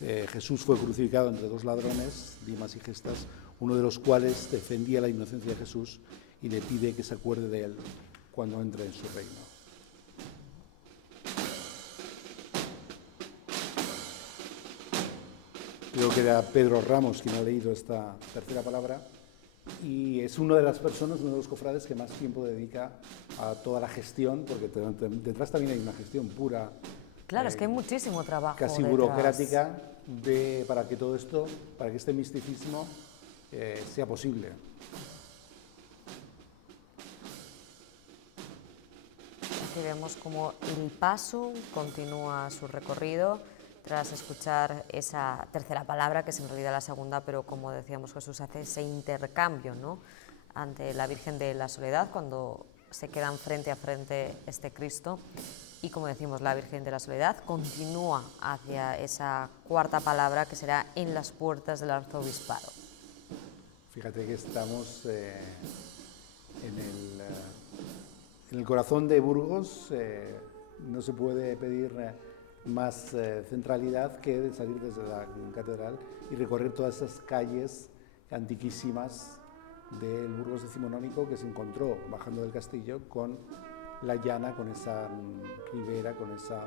Jesús fue crucificado entre dos ladrones, Dimas y Gestas, uno de los cuales defendía la inocencia de Jesús y le pide que se acuerde de él cuando entre en su reino. Creo que era Pedro Ramos quien ha leído esta tercera palabra y es una de las personas, uno de los cofrades que más tiempo dedica a toda la gestión, porque detrás también hay una gestión pura. Claro, es que hay muchísimo trabajo casi detrás. Burocrática para que todo esto, para que este misticismo sea posible. Aquí vemos cómo el paso continúa su recorrido tras escuchar esa tercera palabra, que es en realidad la segunda, pero como decíamos, Jesús hace ese intercambio, ¿no?, ante la Virgen de la Soledad, cuando se quedan frente a frente este Cristo. Y como decimos, la Virgen de la Soledad continúa hacia esa cuarta palabra, que será en las puertas del arzobispado. Fíjate que estamos en el corazón de Burgos. No se puede pedir más centralidad que de salir desde la catedral y recorrer todas esas calles antiquísimas del Burgos decimonónico, que se encontró bajando del castillo con la llana, con esa ribera, con esa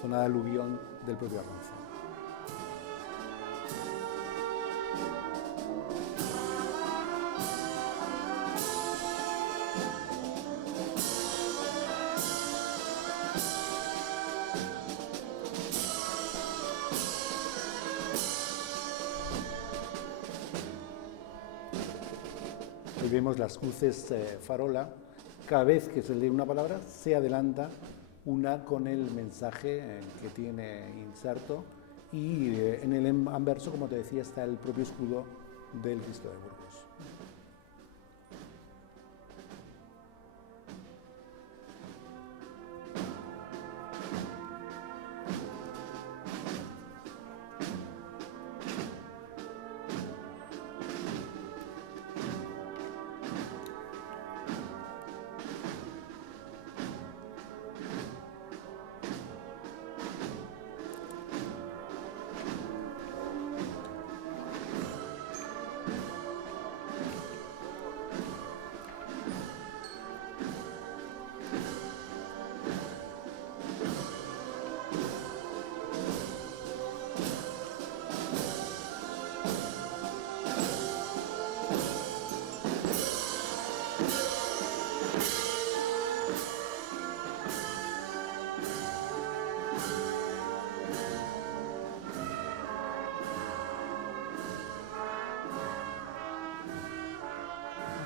zona de aluvión del propio Arlanza. Hoy vemos las cruces farola. Cada vez que se lee una palabra, se adelanta una con el mensaje que tiene inserto y en el anverso, como te decía, está el propio escudo del Cristo de Burgos.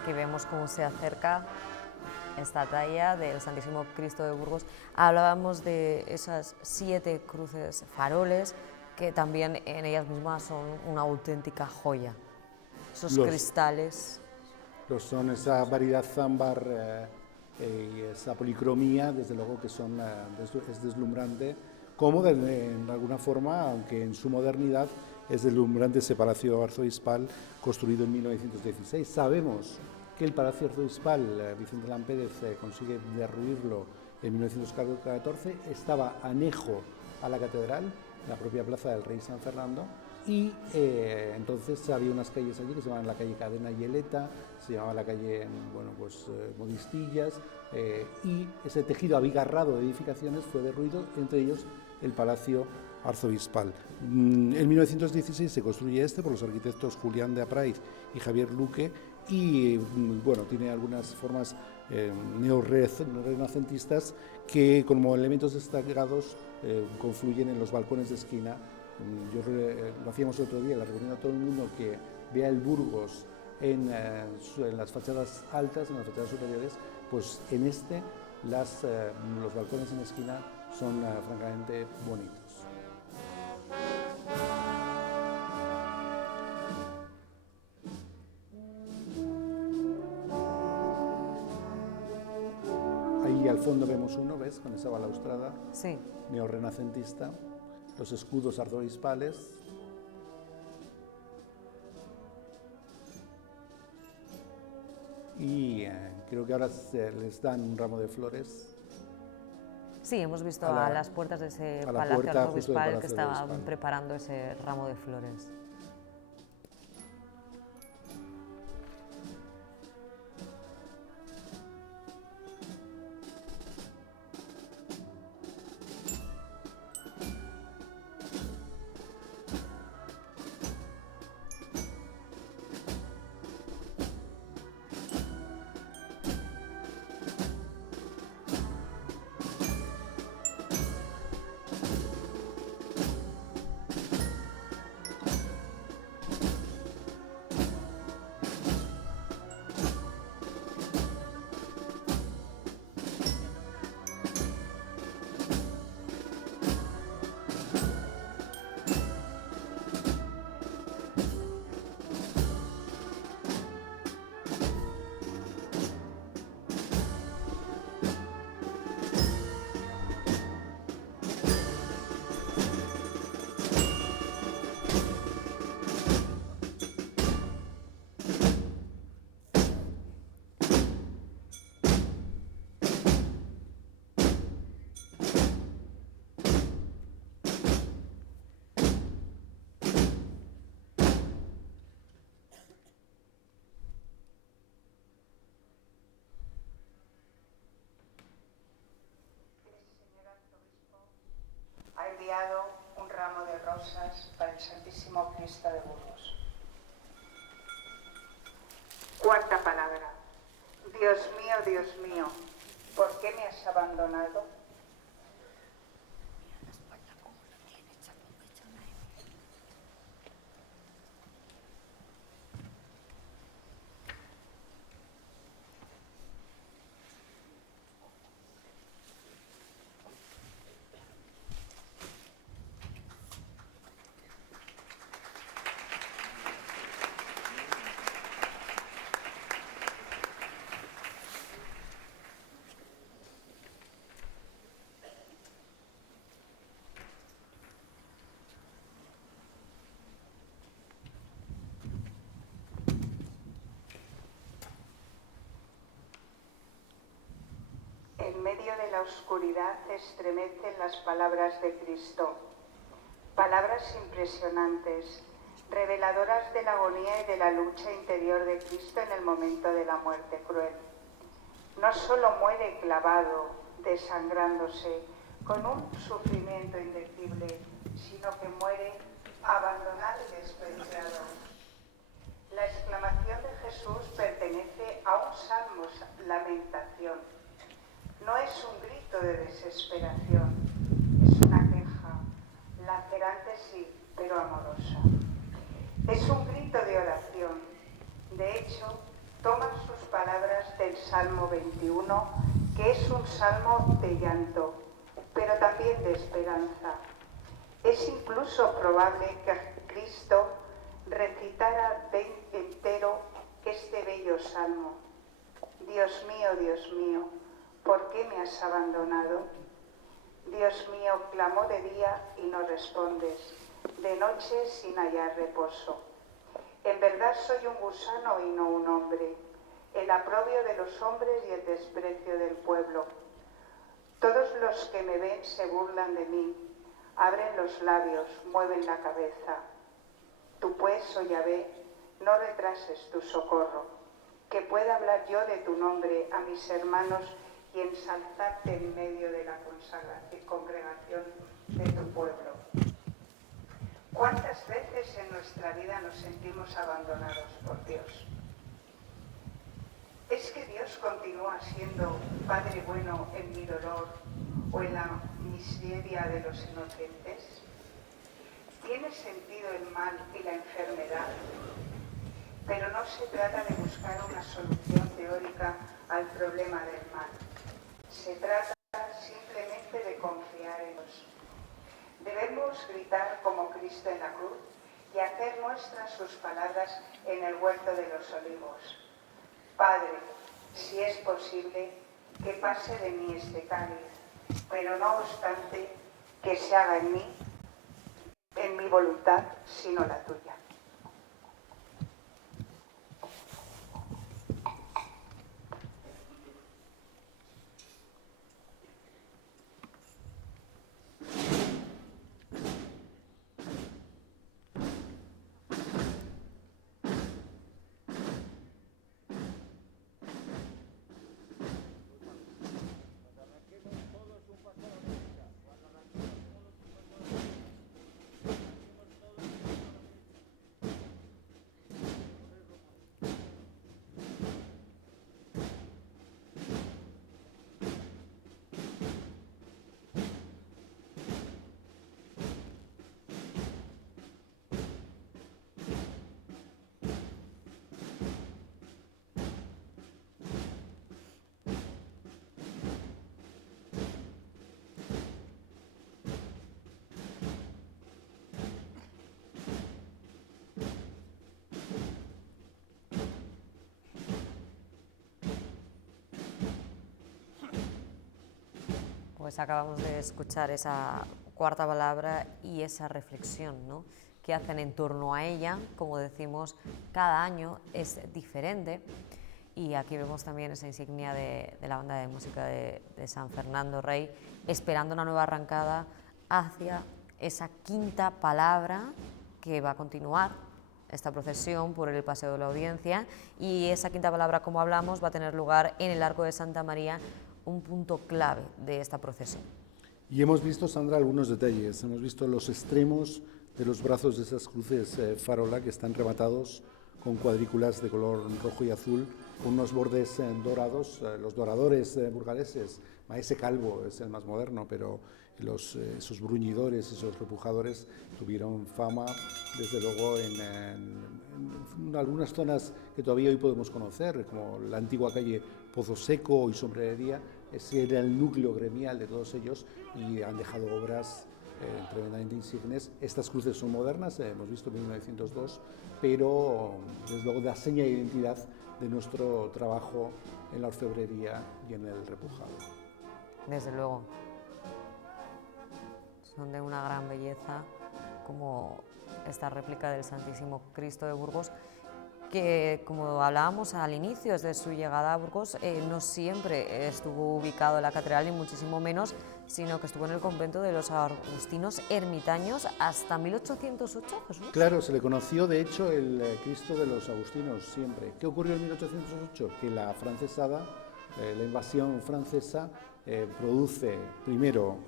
Aquí vemos cómo se acerca esta talla del Santísimo Cristo de Burgos. Hablábamos de esas 7 cruces faroles, que también en ellas mismas son una auténtica joya. Esos cristales. Los son, esa variedad ámbar y esa policromía, desde luego que es deslumbrante. como en alguna forma, aunque en su modernidad, es deslumbrante ese palacio arzobispal construido en 1916. Sabemos que el palacio arzobispal, Vicente Lampérez consigue derruirlo en 1914, estaba anejo a la catedral, la propia plaza del Rey San Fernando, y entonces había unas calles allí que se llamaban la calle Cadena y Eleta, se llamaba la calle Modistillas, y ese tejido abigarrado de edificaciones fue derruido, entre ellos el Palacio Arzobispal. En 1916 se construye por los arquitectos Julián de Apraiz y Javier Luque, y bueno, tiene algunas formas neorrenacentistas que como elementos destacados confluyen en los balcones de esquina. Lo hacíamos otro día, le recomiendo a todo el mundo que vea el Burgos en las fachadas altas, en las fachadas superiores, pues en los balcones en esquina son francamente bonitos. Ahí al fondo vemos uno, ¿ves? Con esa balaustrada Sí. neorrenacentista, los escudos arzobispales. Y creo que ahora les dan un ramo de flores. Sí, hemos visto a las puertas de ese a la palacio puerta justo del arzobispal que Palacio estaban Arzobispal. preparando ese ramo de flores. Ha enviado un ramo de rosas para el Santísimo Cristo de Burgos. Cuarta palabra. Dios mío, ¿por qué me has abandonado? En medio de la oscuridad estremecen las palabras de Cristo. Palabras impresionantes, reveladoras de la agonía y de la lucha interior de Cristo en el momento de la muerte cruel. No solo muere clavado, desangrándose, con un sufrimiento indecible, sino que muere abandonado y despreciado. La exclamación de Jesús pertenece a un salmo lamentación. No es un grito de desesperación, es una queja, lacerante sí, pero amorosa. Es un grito de oración. De hecho, toma sus palabras del Salmo 21, que es un salmo de llanto, pero también de esperanza. Es incluso probable que Cristo recitara entero este bello salmo. Dios mío, ¿por qué me has abandonado? Dios mío, clamo de día y no respondes, de noche sin hallar reposo. En verdad soy un gusano y no un hombre, el aprobio de los hombres y el desprecio del pueblo. Todos los que me ven se burlan de mí, abren los labios, mueven la cabeza. Tú pues, oh Yahvé, no retrases tu socorro, que pueda hablar yo de tu nombre a mis hermanos y ensalzarte en medio de la congregación de tu pueblo. ¿Cuántas veces en nuestra vida nos sentimos abandonados por Dios? ¿Es que Dios continúa siendo Padre bueno en mi dolor o en la miseria de los inocentes? ¿Tiene sentido el mal y la enfermedad? Pero no se trata de buscar una solución teórica al problema del mal. Se trata simplemente de confiar en Dios. Debemos gritar como Cristo en la cruz y hacer nuestras sus palabras en el huerto de los olivos. Padre, si es posible, que pase de mí este cáliz, pero no obstante que se haga en mí, en mi voluntad, sino la tuya. Pues acabamos de escuchar esa cuarta palabra y esa reflexión, ¿no?, que hacen en torno a ella. Como decimos, cada año es diferente y aquí vemos también esa insignia de la banda de música de San Fernando Rey, esperando una nueva arrancada hacia esa quinta palabra que va a continuar esta procesión por el Paseo de la Audiencia, y esa quinta palabra, como hablamos, va a tener lugar en el Arco de Santa María, un punto clave de esta procesión. Y hemos visto, Sandra, algunos detalles. Hemos visto los extremos de los brazos de esas cruces farola que están rematados con cuadrículas de color rojo y azul, con unos bordes dorados. Los doradores burgaleses, Maese Calvo es el más moderno, pero esos bruñidores, esos repujadores tuvieron fama, desde luego, en algunas zonas que todavía hoy podemos conocer, como la antigua calle Pozo Seco y Sombrerería. Ese era el núcleo gremial de todos ellos y han dejado obras tremendamente insignes. Estas cruces son modernas, hemos visto en 1902, pero desde luego da seña de identidad de nuestro trabajo en la orfebrería y en el repujado. Desde luego, son de una gran belleza, como esta réplica del Santísimo Cristo de Burgos, que, como hablábamos al inicio de su llegada a Burgos, no siempre estuvo ubicado en la catedral, ni muchísimo menos, sino que estuvo en el convento de los agustinos ermitaños hasta 1808, Jesús. Claro, se le conoció, de hecho, el Cristo de los agustinos siempre. ¿Qué ocurrió en 1808? Que la francesada, la invasión francesa, produce primero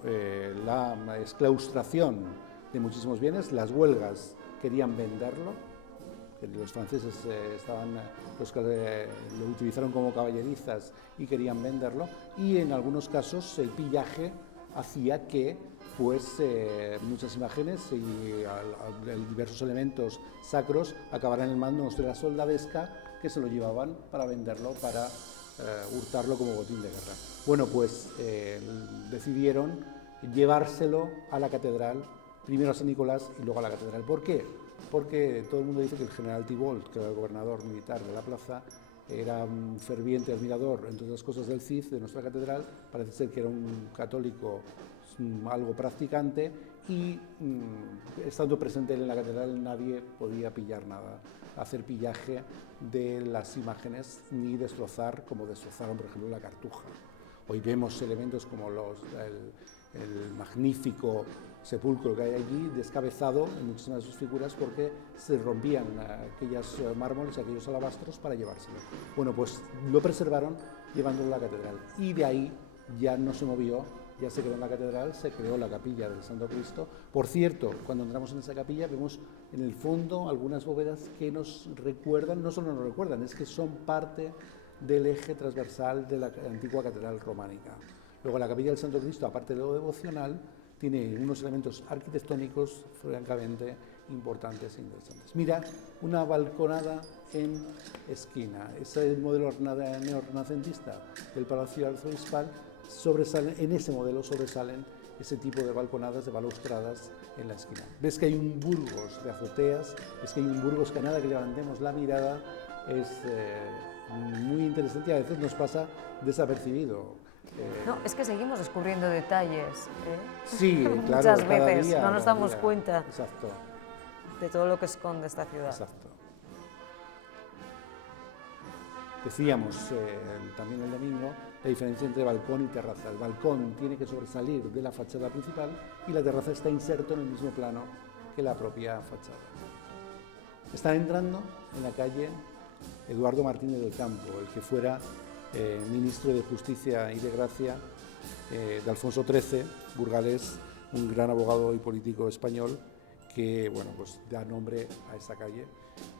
la exclaustración de muchísimos bienes. Las huelgas querían venderlo. Los franceses los que lo utilizaron como caballerizas y querían venderlo, y en algunos casos el pillaje hacía que muchas imágenes y diversos elementos sacros acabaran en manos de la soldadesca, que se lo llevaban para venderlo, para hurtarlo como botín de guerra. Bueno, pues decidieron llevárselo a la catedral, primero a San Nicolás y luego a la catedral. ¿Por qué? Porque todo el mundo dice que el general Thibault, que era el gobernador militar de la plaza, era un ferviente admirador, entre otras cosas, del Cid, de nuestra catedral. Parece ser que era un católico algo practicante y estando presente él en la catedral nadie podía pillar nada, hacer pillaje de las imágenes ni destrozar como destrozaron por ejemplo la Cartuja. Hoy vemos elementos como el magnífico sepulcro que hay allí descabezado en muchísimas de sus figuras porque se rompían aquellos mármoles, aquellos alabastros para llevárselo. Bueno, pues lo preservaron llevándolo a la catedral y de ahí ya no se movió, ya se quedó en la catedral, se creó la capilla del Santo Cristo. Por cierto, cuando entramos en esa capilla vemos en el fondo algunas bóvedas que nos recuerdan, no solo nos recuerdan, es que son parte del eje transversal de la antigua catedral románica. Luego la capilla del Santo Cristo, aparte de lo devocional, tiene unos elementos arquitectónicos francamente importantes e interesantes. Mira, una balconada en esquina, ese es el modelo neorrenacentista del Palacio Arzobispal, en ese modelo sobresalen ese tipo de balconadas, de balaustradas en la esquina. Ves que hay un Burgos de azoteas, ves que hay un Burgos que a nada que levantemos la mirada es muy interesante y a veces nos pasa desapercibido. No, es que seguimos descubriendo detalles. Sí, claro. Muchas veces día, no nos damos día. cuenta Exacto. de todo lo que esconde esta ciudad. Exacto. Decíamos también el domingo la diferencia entre balcón y terraza. El balcón tiene que sobresalir de la fachada principal y la terraza está inserto en el mismo plano que la propia fachada. Están entrando en la calle Eduardo Martínez del Campo, el que fuera ministro de Justicia y de Gracia de Alfonso XIII, burgalés, un gran abogado y político español que bueno, pues da nombre a esa calle,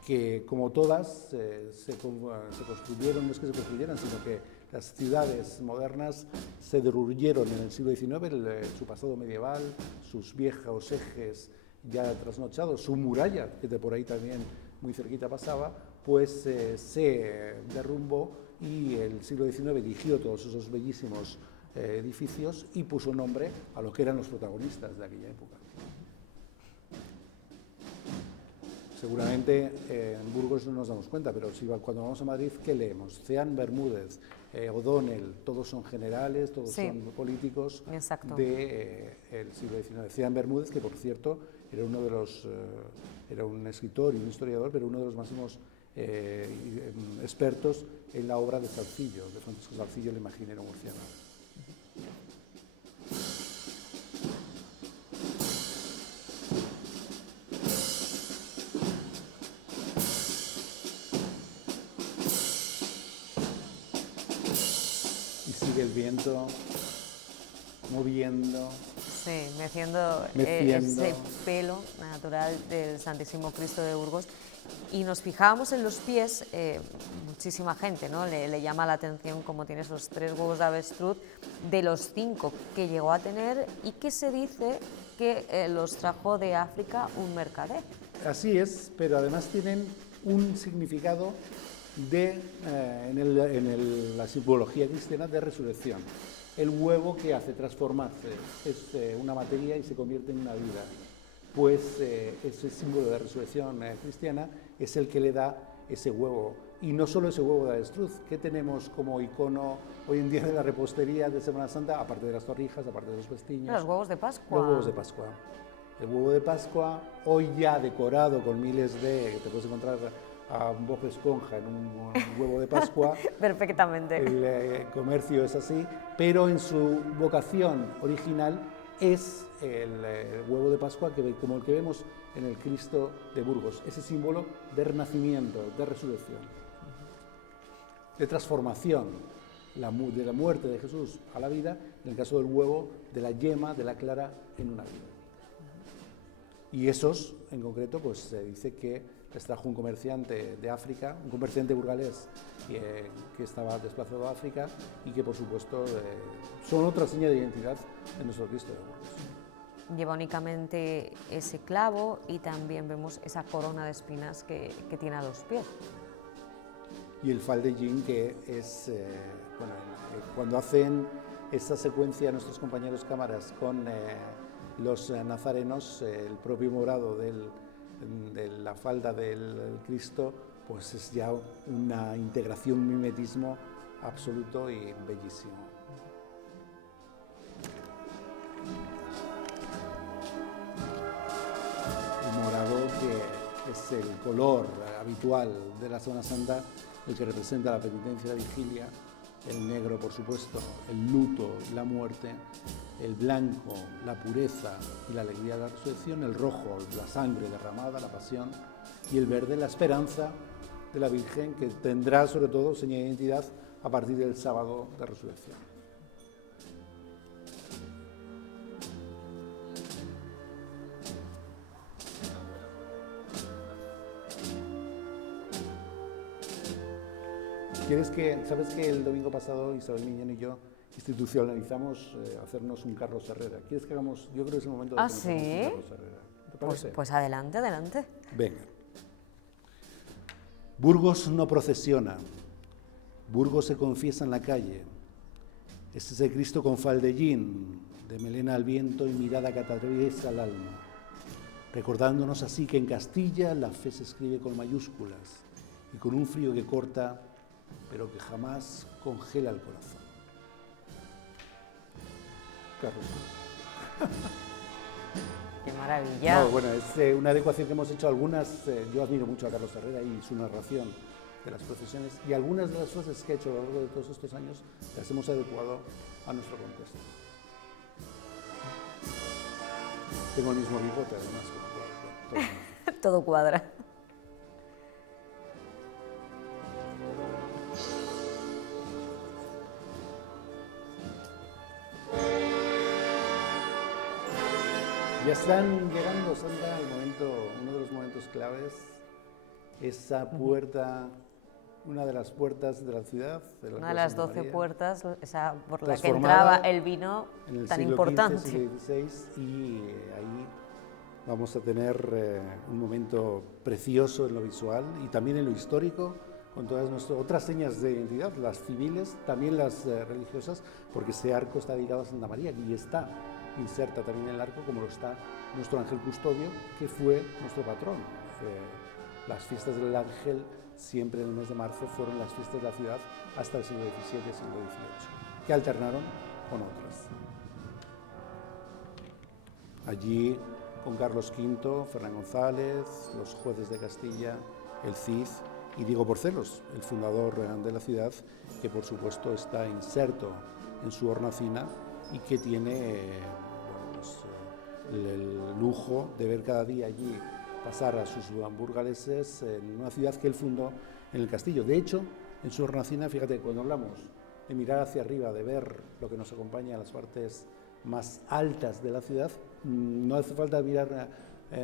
que como todas se construyeron, no es que se construyeran, sino que las ciudades modernas se derruyeron en el siglo XIX, su pasado medieval, sus viejos ejes ya trasnochados, su muralla, que de por ahí también muy cerquita pasaba, pues se derrumbó y el siglo XIX eligió todos esos bellísimos edificios y puso nombre a los que eran los protagonistas de aquella época. Seguramente en Burgos no nos damos cuenta, pero cuando vamos a Madrid, ¿qué leemos? Ceán Bermúdez, O'Donnell, todos son generales, todos son políticos del siglo XIX. Ceán Bermúdez, que por cierto era uno de los, era un escritor y un historiador, pero uno de los máximos expertos en la obra de Salzillo, de Francisco Salzillo, el imaginero murciano. Y sigue el viento moviendo. Sí, meciendo ese pelo natural del Santísimo Cristo de Burgos. Y nos fijábamos en los pies, muchísima gente, ¿no? le llama la atención cómo tiene esos 3 huevos de avestruz de los 5 que llegó a tener y que se dice que los trajo de África un mercader. Así es, pero además tienen un significado en la simbología cristiana de resurrección. El huevo que hace transformarse, es una materia y se convierte en una vida. Pues ese símbolo de resurrección cristiana es el que le da ese huevo. Y no solo ese huevo de avestruz, que tenemos como icono hoy en día de la repostería de Semana Santa, aparte de las torrijas, aparte de los pestiños. Los huevos de Pascua. Los huevos de Pascua. El huevo de Pascua, hoy ya decorado con miles que te puedes encontrar a Bob Esponja en un huevo de Pascua. Perfectamente. El comercio es así, pero en su vocación original es el huevo de Pascua, como el que vemos en el Cristo de Burgos, ese símbolo de renacimiento, de resurrección, de transformación, de la muerte de Jesús a la vida, en el caso del huevo, de la yema, de la clara, en una vida. Y esos, en concreto, pues se dice que les trajo un comerciante de África, un comerciante burgalés que estaba desplazado a África y que, por supuesto, son otra seña de identidad de nuestro Cristo de Burgos. Lleva únicamente ese clavo y también vemos esa corona de espinas que tiene a los pies. Y el faldellín, que es, cuando hacen esa secuencia nuestros compañeros cámaras con los nazarenos, el propio morado de la falda del Cristo, pues es ya una integración, un mimetismo absoluto y bellísimo. que es el color habitual de la Semana Santa, el que representa la penitencia y la vigilia, el negro, por supuesto, el luto y la muerte, el blanco, la pureza y la alegría de la resurrección, el rojo, la sangre derramada, la pasión, y el verde, la esperanza de la Virgen, que tendrá sobre todo señal de identidad a partir del sábado de resurrección. ¿Sabes que el domingo pasado Isabel Miñón y yo institucionalizamos hacernos un Carlos Herrera? ¿Quieres que hagamos? Yo creo que es el momento de ¿Ah, hacernos sí? un Carlos Herrera. ¿Te parece? Pues adelante, adelante. Venga. Burgos no procesiona, Burgos se confiesa en la calle. Es ese Cristo con faldellín, de melena al viento y mirada que atraviesa el alma, recordándonos así que en Castilla la fe se escribe con mayúsculas y con un frío que corta, pero que jamás congela el corazón. Carlos. ¡Qué maravilla! No, bueno, es una adecuación que hemos hecho algunas. Yo admiro mucho a Carlos Herrera y su narración de las procesiones, y algunas de las cosas que ha hecho a lo largo de todos estos años las hemos adecuado a nuestro contexto. Tengo el mismo bigote, además. Claro, Todo cuadra. Ya están llegando, Sandra, al momento, uno de los momentos claves, esa puerta, una de las puertas de la ciudad. Una de las 12 puertas, esa por la que transformada entraba el vino en el tan siglo importante. XV, siglo XVI, y ahí vamos a tener un momento precioso en lo visual y también en lo histórico, con todas nuestras otras señas de identidad, las civiles, también las religiosas, porque ese arco está dedicado a Santa María y está inserta también en el arco, como lo está nuestro ángel custodio, que fue nuestro patrón. Las fiestas del ángel, siempre en el mes de marzo, fueron las fiestas de la ciudad hasta el siglo XVII y siglo XVIII, que alternaron con otras. Allí, con Carlos V, Fernán González, los jueces de Castilla, el Cid y Diego Porcelos, el fundador de la ciudad, que por supuesto está inserto en su hornacina y que tiene el lujo de ver cada día allí pasar a sus burgaleses en una ciudad que él fundó en el castillo. De hecho, en su hornacina, fíjate, cuando hablamos de mirar hacia arriba, de ver lo que nos acompaña a las partes más altas de la ciudad, no hace falta mirar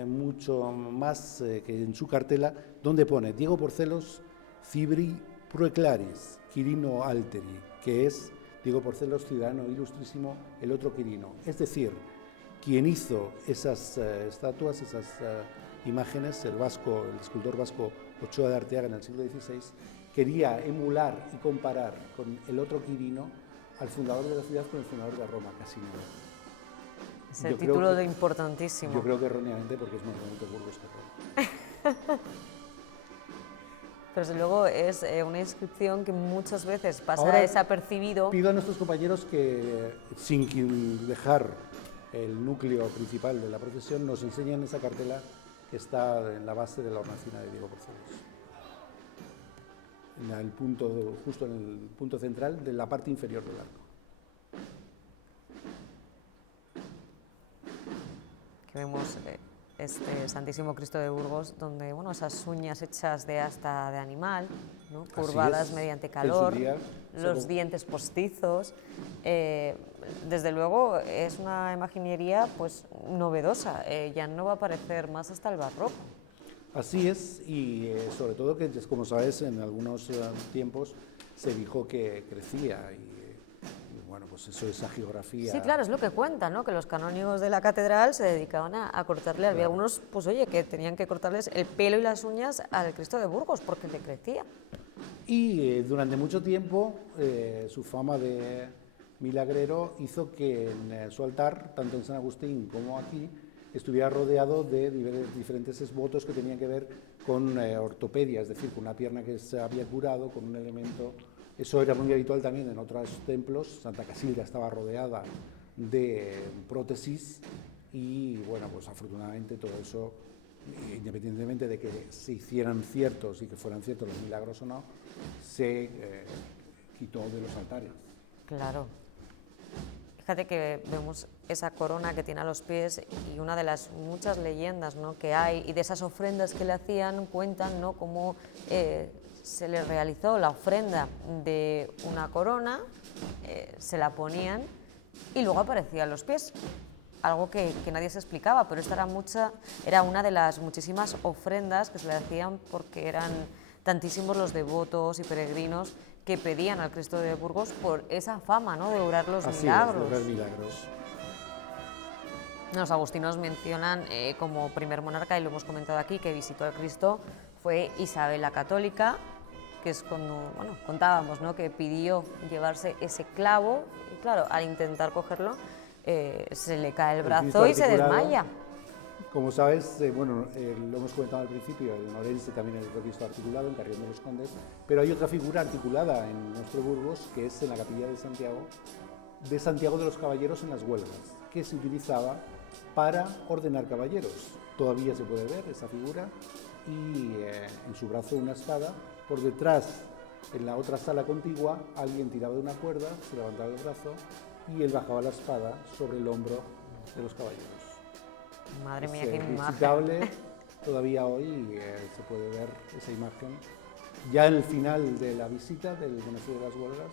mucho más que en su cartela, donde pone Diego Porcelos, Cibri Proeclaris, Quirino Alteri, que es Diego Porcelos, ciudadano ilustrísimo, el otro Quirino. Es decir, quien hizo esas estatuas, esas imágenes, el escultor vasco Ochoa de Arteaga en el siglo XVI, quería emular y comparar con el otro Quirino al fundador de la ciudad con el fundador de Roma, Casimiro. Es el título de importantísimo. Yo creo que erróneamente, porque es más bonito Burgos que Roma. Pero desde luego es una inscripción que muchas veces pasa Ahora, desapercibido. Pido a nuestros compañeros que, sin dejar el núcleo principal de la procesión, nos enseñen esa cartela que está en la base de la hornacina de Diego Porcelos. Justo en el punto central de la parte inferior del arco. Que vemos este Santísimo Cristo de Burgos, donde bueno, esas uñas hechas de asta de animal, ¿no? Curvadas mediante calor, los dientes postizos. Desde luego es una imaginería pues novedosa, ya no va a aparecer más hasta el barroco. Así es, y sobre todo que, como sabes, en algunos tiempos se dijo que crecía y bueno, pues eso, esa geografía. Sí, claro, es lo que cuentan, ¿no? Que los canónigos de la catedral se dedicaban a cortarle. Había algunos, pues oye, que tenían que cortarles el pelo y las uñas al Cristo de Burgos porque le crecía. Y durante mucho tiempo su fama de milagrero hizo que en su altar, tanto en San Agustín como aquí, estuviera rodeado de diferentes esbotos que tenían que ver con ortopedia, es decir, con una pierna que se había curado, con un elemento. Eso era muy habitual también en otros templos. Santa Casilda estaba rodeada de prótesis y, bueno, pues afortunadamente todo eso independientemente de que se hicieran ciertos y que fueran ciertos los milagros o no, se quitó de los altares. Claro. Fíjate que vemos esa corona que tiene a los pies y una de las muchas leyendas, ¿no?, que hay, y de esas ofrendas que le hacían, cuentan, ¿no?, cómo se le realizó la ofrenda de una corona, se la ponían y luego aparecía a los pies. Algo que nadie se explicaba, pero esta era una de las muchísimas ofrendas que se le hacían porque eran tantísimos los devotos y peregrinos que pedían al Cristo de Burgos por esa fama, ¿no?, de obrar los milagros. Así es, de obrar milagros. Los agustinos mencionan como primer monarca, y lo hemos comentado aquí, que visitó al Cristo fue Isabel la Católica, que es cuando, bueno, contábamos, ¿no?, que pidió llevarse ese clavo y claro, al intentar cogerlo se le cae el brazo y se desmaya. Como sabes, bueno, lo hemos comentado al principio, en Orense también es el Cristo articulado, en Carrión de los Condes, pero hay otra figura articulada en nuestro Burgos, que es en la capilla de Santiago de los Caballeros en las Huelgas, que se utilizaba para ordenar caballeros. Todavía se puede ver esa figura y en su brazo una espada. Por detrás, en la otra sala contigua, alguien tiraba de una cuerda, se levantaba el brazo y él bajaba la espada sobre el hombro de los caballeros. Madre mía, qué imagen. Visitable todavía hoy, se puede ver esa imagen. Ya en el final de la visita del Monasterio de las Huelgas,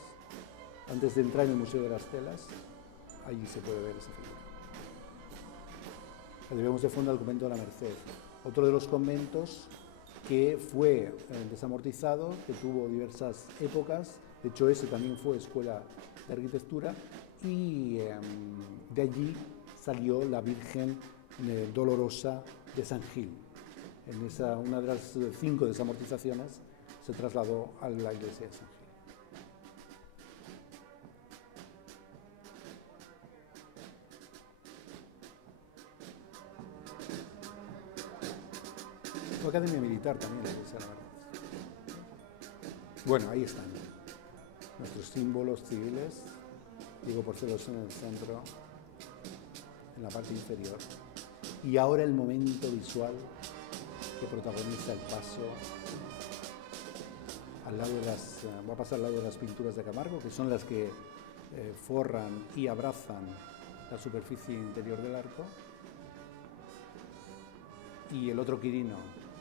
antes de entrar en el Museo de las Telas, allí se puede ver esa figura. Vemos de fondo al convento de la Merced, otro de los conventos que fue desamortizado, que tuvo diversas épocas. De hecho, ese también fue escuela de arquitectura, y de allí salió la Virgen Dolorosa de San Gil. En una de las 5 desamortizaciones se trasladó a la iglesia de San Gil. Fue academia militar también la iglesia, la verdad. Bueno, ahí están nuestros símbolos civiles. Diego Porcelos en el centro, en la parte inferior. Y ahora el momento visual que protagoniza el paso al lado va a pasar al lado de las pinturas de Camargo, que son las que forran y abrazan la superficie interior del arco, y el otro Quirino,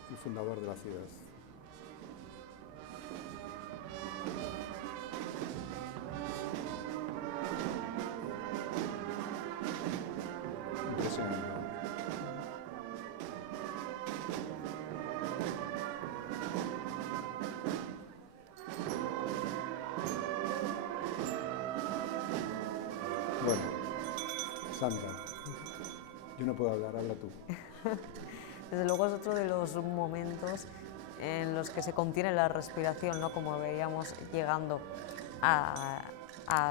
el fundador de la ciudad. Impresionante. Bueno, Sandra, yo no puedo hablar, habla tú. Desde luego es otro de los momentos en los que se contiene la respiración, ¿no?, como veíamos llegando a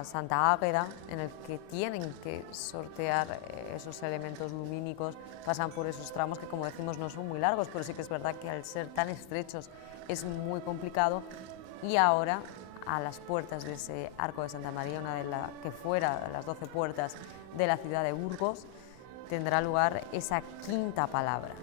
Santa Águeda, en el que tienen que sortear esos elementos lumínicos, pasan por esos tramos que, como decimos, no son muy largos, pero sí que es verdad que al ser tan estrechos es muy complicado. Y ahora, a las puertas de ese Arco de Santa María, una de que fuera las 12 puertas de la ciudad de Burgos, tendrá lugar esa quinta palabra.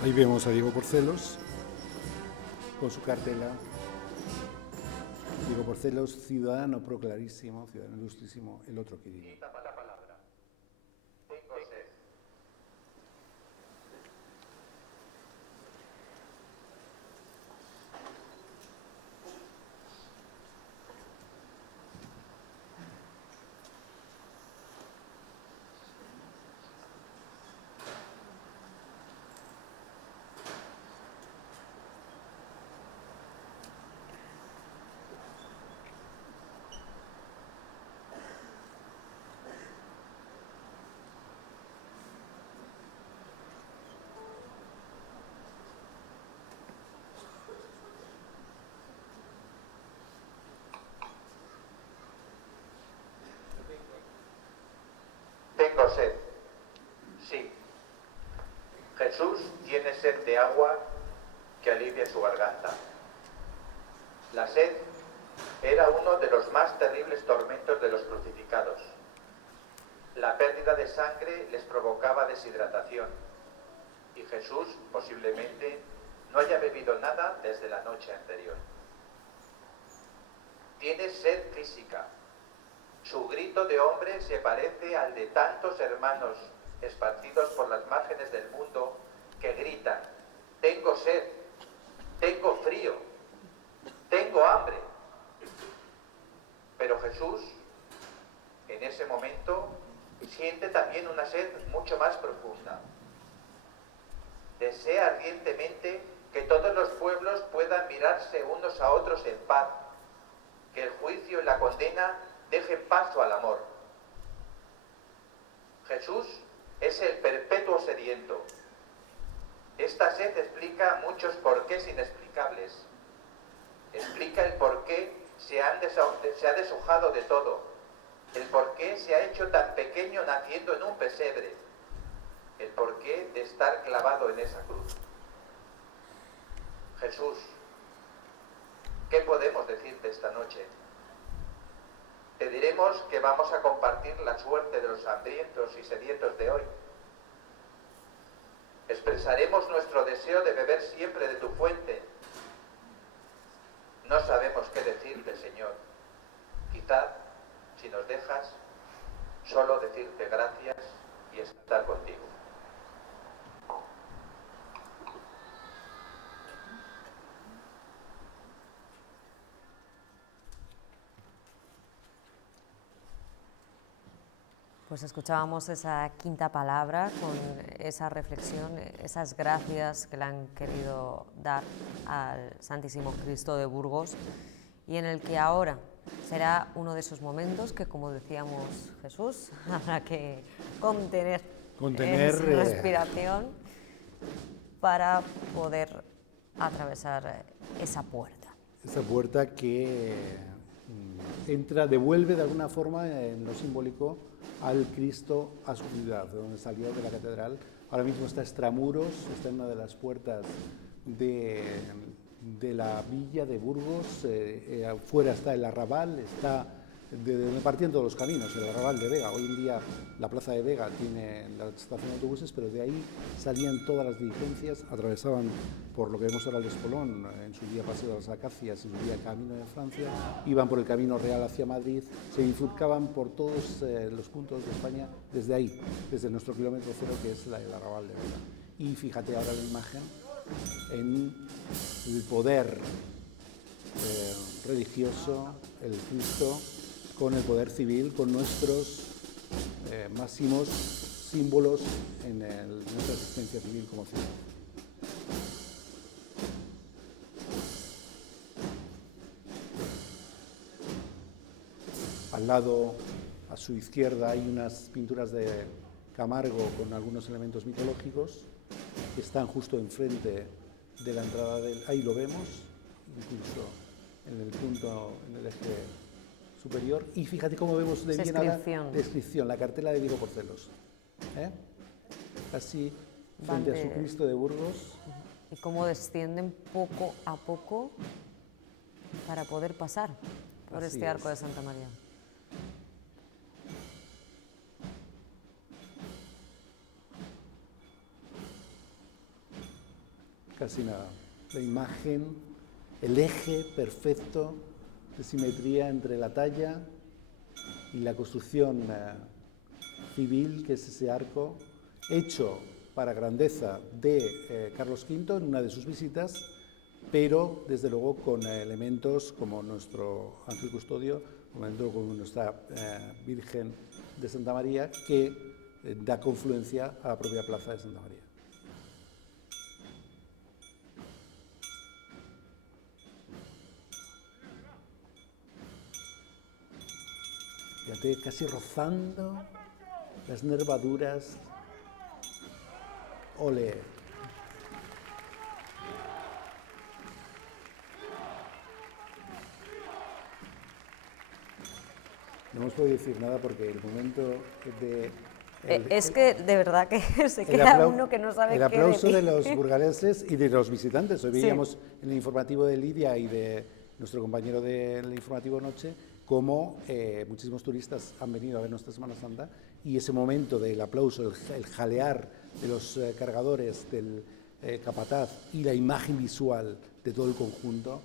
Ahí vemos a Diego Porcelos con su cartela. Diego Porcelos, ciudadano proclarísimo, ciudadano ilustrísimo, el otro Quirino. Jesús tiene sed de agua que alivie su garganta. La sed era uno de los más terribles tormentos de los crucificados. La pérdida de sangre les provocaba deshidratación y Jesús posiblemente no haya bebido nada desde la noche anterior. Tiene sed física. Su grito de hombre se parece al de tantos hermanos esparcidos por las márgenes del mundo que gritan: tengo sed, tengo frío, tengo hambre. Pero Jesús, en ese momento, siente también una sed mucho más profunda. Desea ardientemente que todos los pueblos puedan mirarse unos a otros en paz, que el juicio y la condena dejen paso al amor. Jesús es el perpetuo sediento. Esta sed explica muchos porqués inexplicables. Explica el porqué se ha deshojado de todo, el porqué se ha hecho tan pequeño naciendo en un pesebre, el porqué de estar clavado en esa cruz. Jesús, ¿qué podemos decirte esta noche? Te diremos que vamos a compartir la suerte de los hambrientos y sedientos de hoy. Expresaremos nuestro deseo de beber siempre de tu fuente. No sabemos qué decirte, Señor. Quizá, si nos dejas, solo decirte gracias y estar contigo. Pues escuchábamos esa quinta palabra con esa reflexión, esas gracias que le han querido dar al Santísimo Cristo de Burgos, y en el que ahora será uno de esos momentos que, como decíamos Jesús, habrá que contener esa respiración para poder atravesar esa puerta. Esa puerta que entra, devuelve de alguna forma en lo simbólico al Cristo a su ciudad, de donde salió de la catedral. Ahora mismo está extramuros, está en una de las puertas de la villa de Burgos, fuera está el arrabal, está de donde partían todos los caminos, el arrabal de Vega. Hoy en día la plaza de Vega tiene la estación de autobuses, pero de ahí salían todas las diligencias, atravesaban por lo que vemos ahora el Espolón, en su día Paseo de las Acacias, en su día Camino de Francia, iban por el Camino Real hacia Madrid, se bifurcaban por todos los puntos de España desde ahí, desde nuestro kilómetro cero, que es el arrabal de Vega. Y fíjate ahora la imagen en el poder religioso, el Cristo, con el poder civil, con nuestros máximos símbolos en nuestra existencia civil como ciudad. Al lado, a su izquierda, hay unas pinturas de Camargo con algunos elementos mitológicos que están justo enfrente de la entrada del... Ahí lo vemos, incluso en el punto, en el eje superior. Y fíjate cómo vemos de bien la descripción, la cartela de Diego Porcelos. Así, frente a su Cristo de Burgos. Y cómo descienden poco a poco para poder pasar por este arco de Santa María. Casi nada. La imagen, el eje perfecto de simetría entre la talla y la construcción civil, que es ese arco, hecho para grandeza de Carlos V en una de sus visitas, pero desde luego con elementos como nuestro ángel custodio, como nuestra Virgen de Santa María, que da confluencia a la propia plaza de Santa María. Fíjate, casi rozando las nervaduras. Ole. No hemos podido decir nada porque el momento de Es que de verdad que se queda uno que no sabe el qué aplauso decir. de los burgaleses y de los visitantes. Hoy Sí. veíamos en el informativo de Lidia y de nuestro compañero del informativo Noche cómo muchísimos turistas han venido a ver nuestra Semana Santa, y ese momento del aplauso, el jalear de los cargadores, del capataz y la imagen visual de todo el conjunto,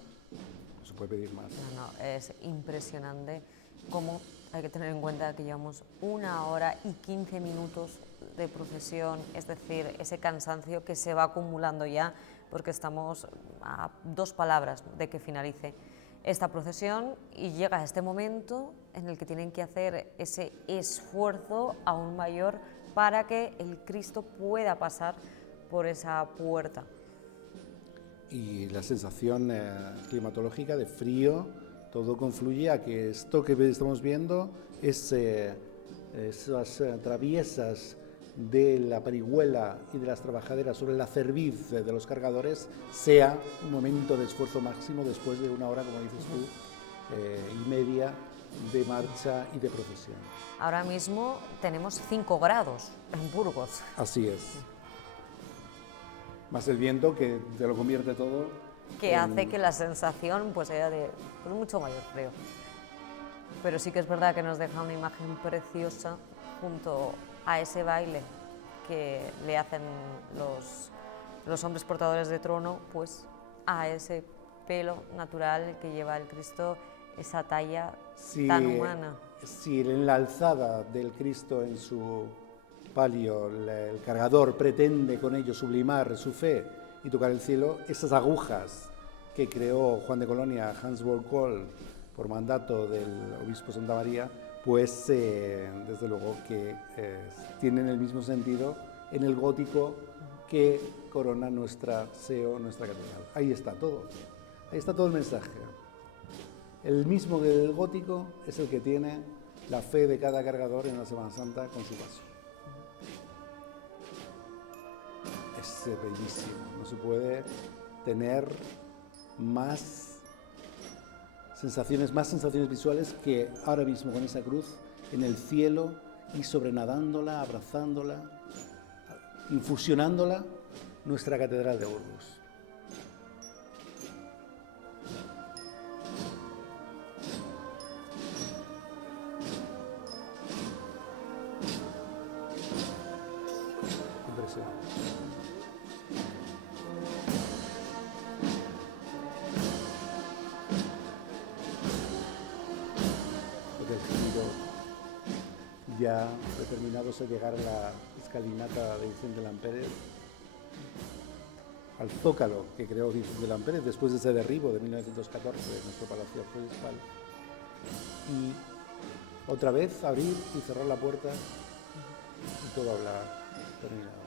no se puede pedir más. No, es impresionante cómo hay que tener en cuenta que llevamos 1 hora y 15 minutos de procesión, es decir, ese cansancio que se va acumulando ya, porque estamos a 2 palabras de que finalice esta procesión y llega este momento en el que tienen que hacer ese esfuerzo aún mayor para que el Cristo pueda pasar por esa puerta. Y la sensación climatológica de frío, todo confluye a que esto que estamos viendo, esas traviesas de la parihuela y de las trabajaderas sobre la cerviz de los cargadores, sea un momento de esfuerzo máximo después de 1 hora, como dices tú, y media de marcha y de procesión. Ahora mismo tenemos 5 grados en Burgos. Así es. Más el viento que te lo convierte todo. Que hace que la sensación pues sea de mucho mayor frío. Pero sí que es verdad que nos deja una imagen preciosa junto a ese baile que le hacen los hombres portadores de trono, pues a ese pelo natural que lleva el Cristo, esa talla tan humana. Si en la alzada del Cristo en su palio el cargador pretende con ello sublimar su fe y tocar el cielo, esas agujas que creó Juan de Colonia, Hans Volkol, por mandato del obispo Santa María, pues desde luego que tienen el mismo sentido en el gótico que corona nuestra SEO, nuestra catedral. Ahí está todo el mensaje. El mismo del gótico es el que tiene la fe de cada cargador en la Semana Santa con su paso. Es bellísimo, no se puede tener más sensaciones visuales que ahora mismo con esa cruz en el cielo y sobrenadándola, abrazándola, infusionándola, nuestra catedral de Burgos. Impresionante. Ya determinados a llegar a la escalinata de Vicente Lampérez, al zócalo que creó Vicente Lampérez después de ese derribo de 1914 de nuestro Palacio Arzobispal, y otra vez abrir y cerrar la puerta y todo habrá terminado.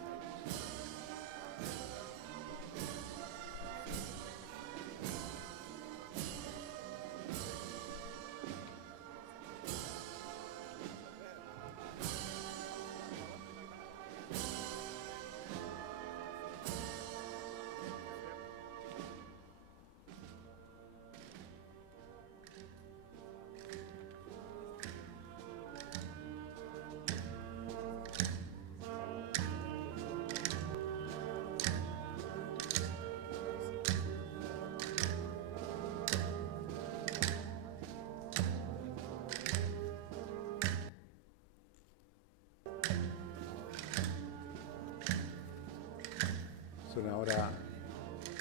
Suena ahora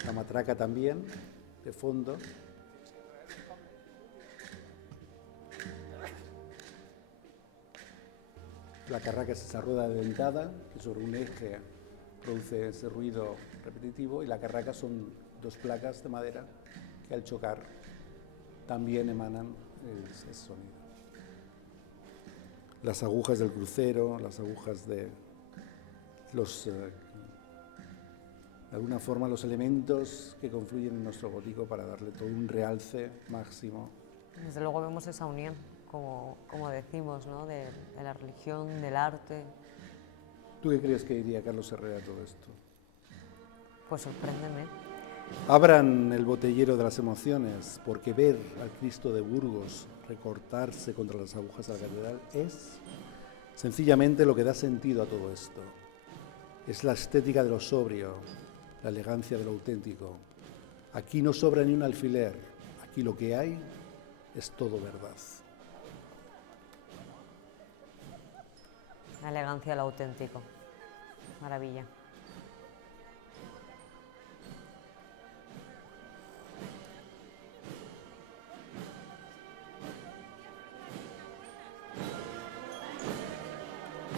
la matraca también, de fondo. La carraca es esa rueda dentada que sobre un eje produce ese ruido repetitivo, y la carraca son 2 placas de madera que al chocar también emanan ese sonido. Las agujas del crucero, las agujas de los... de alguna forma los elementos que confluyen en nuestro gótico para darle todo un realce máximo. Desde luego vemos esa unión, como decimos, ¿no? de la religión, del arte. ¿Tú qué crees que diría Carlos Herrera a todo esto? Pues sorpréndeme. Abran el botellero de las emociones, porque ver al Cristo de Burgos recortarse contra las agujas de la catedral es Sencillamente lo que da sentido a todo esto es la estética de lo sobrio, la elegancia de lo auténtico. Aquí no sobra ni un alfiler, aquí lo que hay es todo verdad. La elegancia de lo auténtico. Maravilla.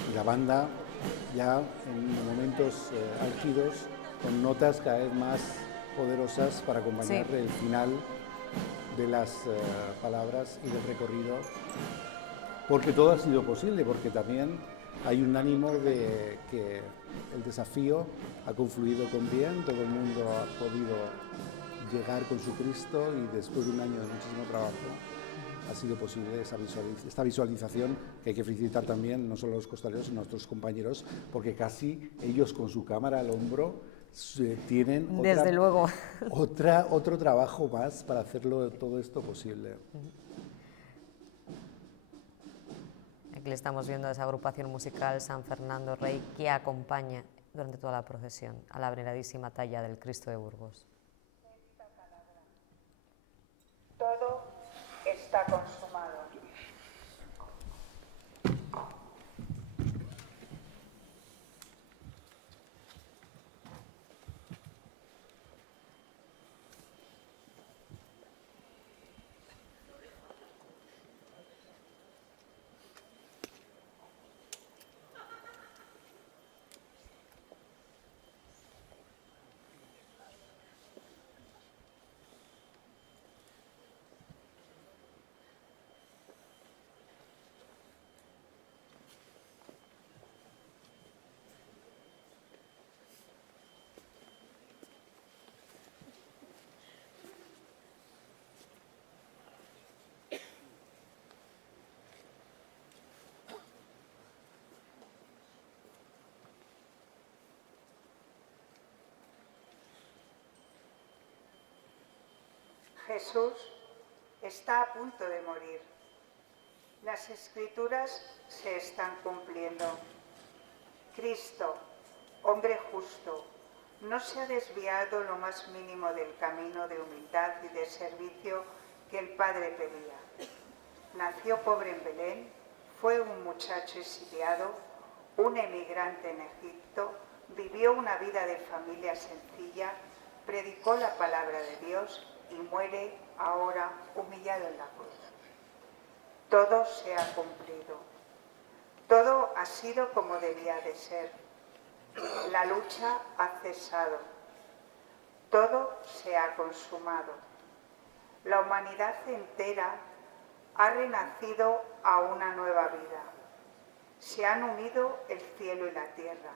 Y la banda ya en momentos álgidos, con notas cada vez más poderosas para acompañar Sí. el final de las palabras y del recorrido, porque todo ha sido posible, porque también hay un ánimo de que el desafío ha confluido con bien, todo el mundo ha podido llegar con su Cristo y después de un año de muchísimo trabajo ha sido posible esta visualización, que hay que felicitar también no solo a los costaleros sino a nuestros compañeros, porque casi ellos con su cámara al hombro tienen Desde luego. otro trabajo más para hacerlo todo esto posible. Aquí le estamos viendo a esa agrupación musical San Fernando Rey que acompaña durante toda la procesión a la veneradísima talla del Cristo de Burgos. Todo está consumado. Jesús está a punto de morir. Las Escrituras se están cumpliendo. Cristo, hombre justo, no se ha desviado lo más mínimo del camino de humildad y de servicio que el Padre pedía. Nació pobre en Belén, fue un muchacho exiliado, un emigrante en Egipto, vivió una vida de familia sencilla, predicó la palabra de Dios y muere ahora humillado en la cruz. Todo se ha cumplido. Todo ha sido como debía de ser. La lucha ha cesado. Todo se ha consumado. La humanidad entera ha renacido a una nueva vida. Se han unido el cielo y la tierra.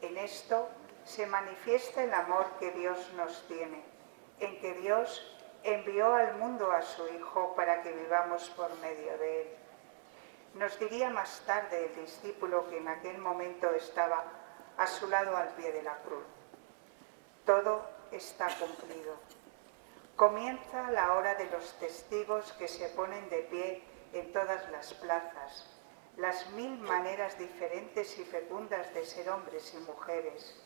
En esto se manifiesta el amor que Dios nos tiene, en que Dios envió al mundo a su Hijo para que vivamos por medio de él. Nos diría más tarde el discípulo que en aquel momento estaba a su lado al pie de la cruz: todo está cumplido. Comienza la hora de los testigos que se ponen de pie en todas las plazas, las 1000 maneras diferentes y fecundas de ser hombres y mujeres,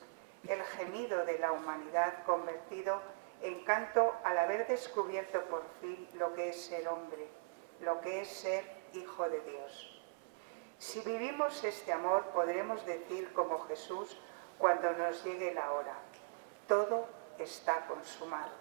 el gemido de la humanidad convertido en canto al haber descubierto por fin lo que es ser hombre, lo que es ser hijo de Dios. Si vivimos este amor, podremos decir como Jesús cuando nos llegue la hora: todo está consumado.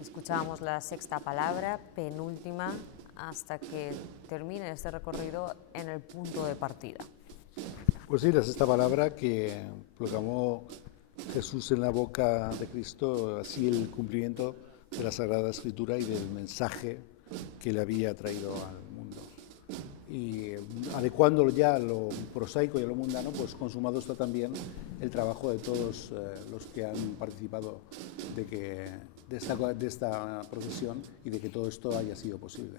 Escuchábamos la sexta palabra, penúltima, hasta que termine este recorrido en el punto de partida. Pues sí, la sexta palabra que proclamó Jesús en la boca de Cristo, así el cumplimiento de la Sagrada Escritura y del mensaje que le había traído al mundo. Y adecuándolo ya a lo prosaico y a lo mundano, pues consumado está también el trabajo de todos los que han participado de esta procesión y de que todo esto haya sido posible.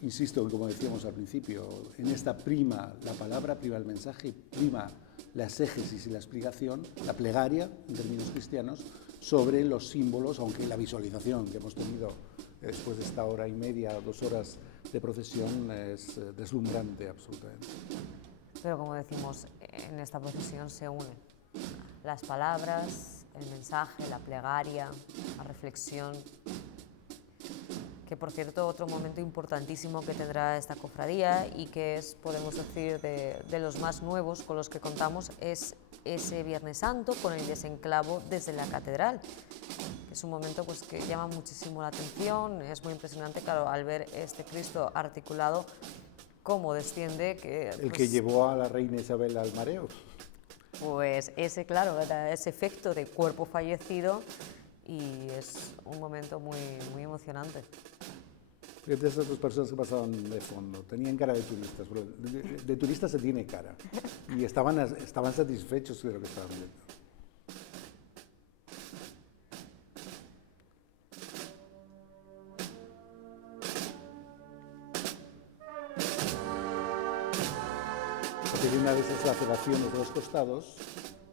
Insisto, como decíamos al principio, en esta prima la palabra, prima el mensaje, prima la exégesis y la explicación, la plegaria, en términos cristianos, sobre los símbolos, aunque la visualización que hemos tenido después de esta hora y media, 2 horas de procesión es deslumbrante absolutamente. Pero como decimos, en esta procesión se unen las palabras, el mensaje, la plegaria, la reflexión. Que por cierto, otro momento importantísimo que tendrá esta cofradía y que es, podemos decir, de los más nuevos con los que contamos, es ese Viernes Santo con el desenclavo desde la catedral. Es un momento pues, que llama muchísimo la atención, es muy impresionante, claro, al ver este Cristo articulado, cómo desciende. El que llevó a la reina Isabel al mareo. Pues ese, claro, ese efecto de cuerpo fallecido y es un momento muy, muy emocionante. Fíjate, esas 2 personas que pasaban de fondo tenían cara de turistas, de turistas se tiene cara, y estaban satisfechos de lo que estaban viendo. Porque una de esas laceraciones de los costados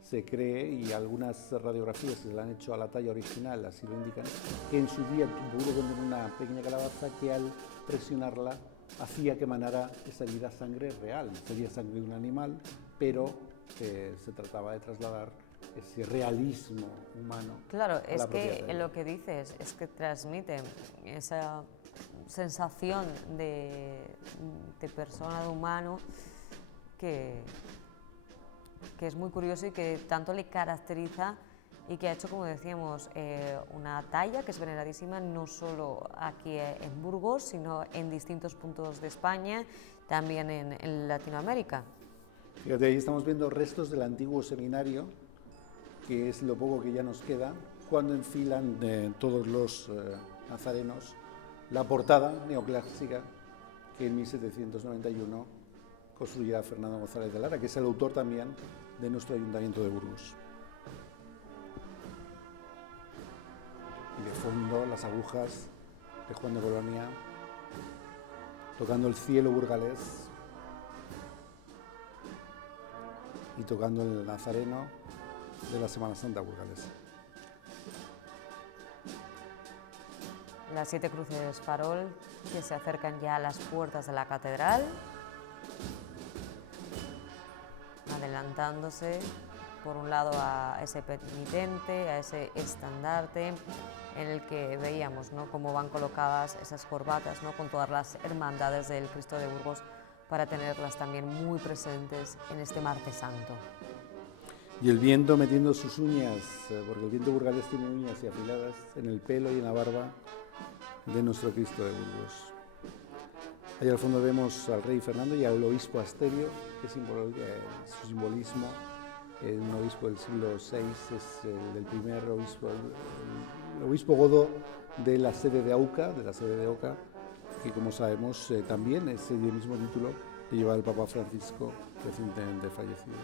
se cree, y algunas radiografías que se le han hecho a la talla original así lo indican, que en su día pudo tener una pequeña calabaza que al presionarla hacía que emanara esa herida sangre real. Sería sangre de un animal, pero se trataba de trasladar ese realismo humano. Claro, es que lo que dices es que transmite esa sensación de persona, de humano, que es muy curioso y que tanto le caracteriza y que ha hecho, como decíamos, una talla que es veneradísima no solo aquí en Burgos, sino en distintos puntos de España, también en Latinoamérica. Fíjate, ahí estamos viendo restos del antiguo seminario, que es lo poco que ya nos queda, cuando enfilan todos los nazarenos la portada neoclásica que en 1791 construyera Fernando González de Lara, que es el autor también de nuestro Ayuntamiento de Burgos. Y de fondo las agujas de Juan de Bolonia, tocando el cielo burgalés y tocando el nazareno de la Semana Santa burgalesa. Las 7 cruces farol que se acercan ya a las puertas de la catedral, adelantándose por un lado a ese penitente, a ese estandarte en el que veíamos, ¿no?, cómo van colocadas esas corbatas, ¿no?, con todas las hermandades del Cristo de Burgos para tenerlas también muy presentes en este Martes Santo. Y el viento metiendo sus uñas, porque el viento burgalés tiene uñas y afiladas en el pelo y en la barba de nuestro Cristo de Burgos. Ahí al fondo vemos al rey Fernando y al obispo Asterio, que su simbolismo, un obispo del siglo VI, es el del primer obispo, el obispo godo de la sede de Auca, que como sabemos también ese mismo título que lleva el Papa Francisco, recientemente fallecido.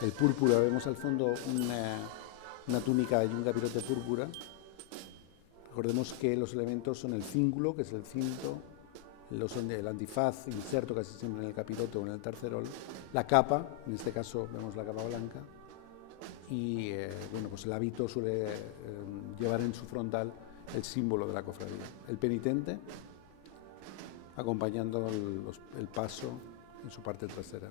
El púrpura, vemos al fondo una túnica y un capirote púrpura. Recordemos que los elementos son el cíngulo, que es el cinto, el antifaz inserto casi siempre en el capirote o en el tercerol, la capa, en este caso vemos la capa blanca, y pues el hábito suele llevar en su frontal el símbolo de la cofradía. El penitente acompañando el paso en su parte trasera.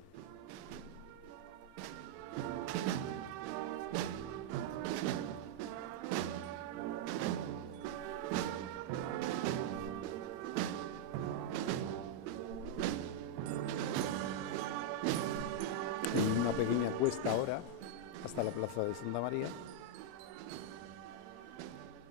En una pequeña cuesta ahora hasta la plaza de Santa María.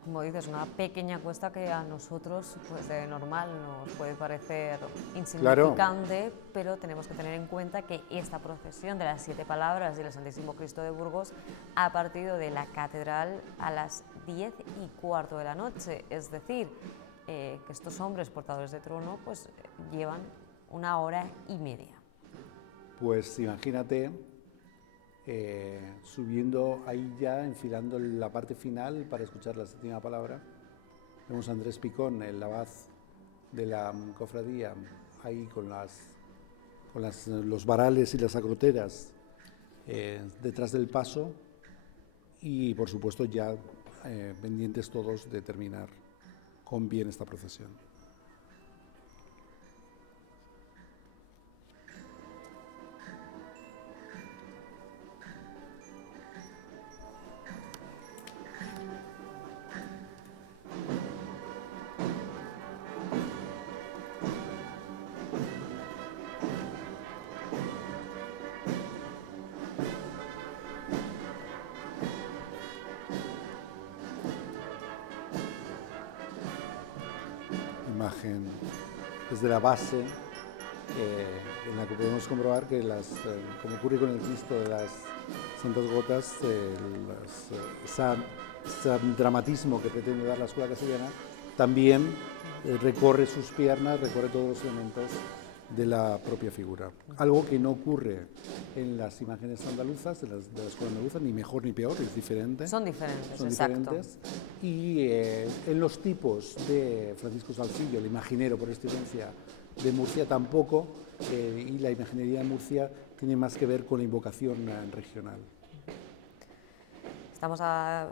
como dices, una pequeña cuesta que a nosotros, pues de normal, nos puede parecer insignificante, pero tenemos que tener en cuenta que esta procesión de las 7 palabras y el Santísimo Cristo de Burgos ha partido de la catedral a las 10:15 de la noche, es decir, que estos hombres portadores de trono pues llevan 1 hora y media. Pues imagínate subiendo ahí ya, enfilando la parte final para escuchar la 7ª palabra. Vemos a Andrés Picón, el abad de la cofradía, ahí con los varales y las acroteras detrás del paso y por supuesto ya pendientes todos de terminar con bien esta procesión. Imagen desde la base en la que podemos comprobar que como ocurre con el Cristo de las Santas Gotas, ese dramatismo que pretende dar la escuela castellana también recorre sus piernas, recorre todos los elementos de la propia figura. Algo que no ocurre en las imágenes andaluzas, de la escuela andaluza, ni mejor ni peor, es diferente. Son diferentes, Son exacto. diferentes. Y en los tipos de Francisco Salcillo, el imaginero por excelencia de Murcia, tampoco, y la imaginería de Murcia tiene más que ver con la invocación regional. Estamos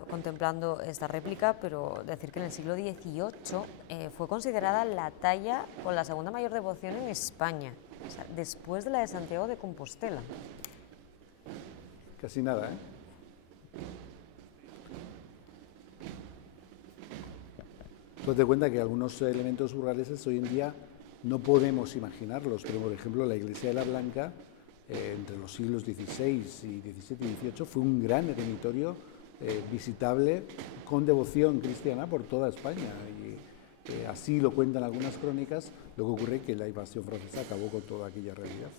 contemplando esta réplica, pero decir que en el siglo XVIII fue considerada la talla con la segunda mayor devoción en España, o sea, después de la de Santiago de Compostela. Casi nada, ¿eh? Tú te das cuenta que algunos elementos burgaleses hoy en día no podemos imaginarlos, pero por ejemplo la iglesia de la Blanca, entre los siglos XVI y XVII y XVIII, fue un gran eremitorio visitable con devoción cristiana por toda España. Y así lo cuentan algunas crónicas, lo que ocurre es que la invasión francesa acabó con toda aquella realidad.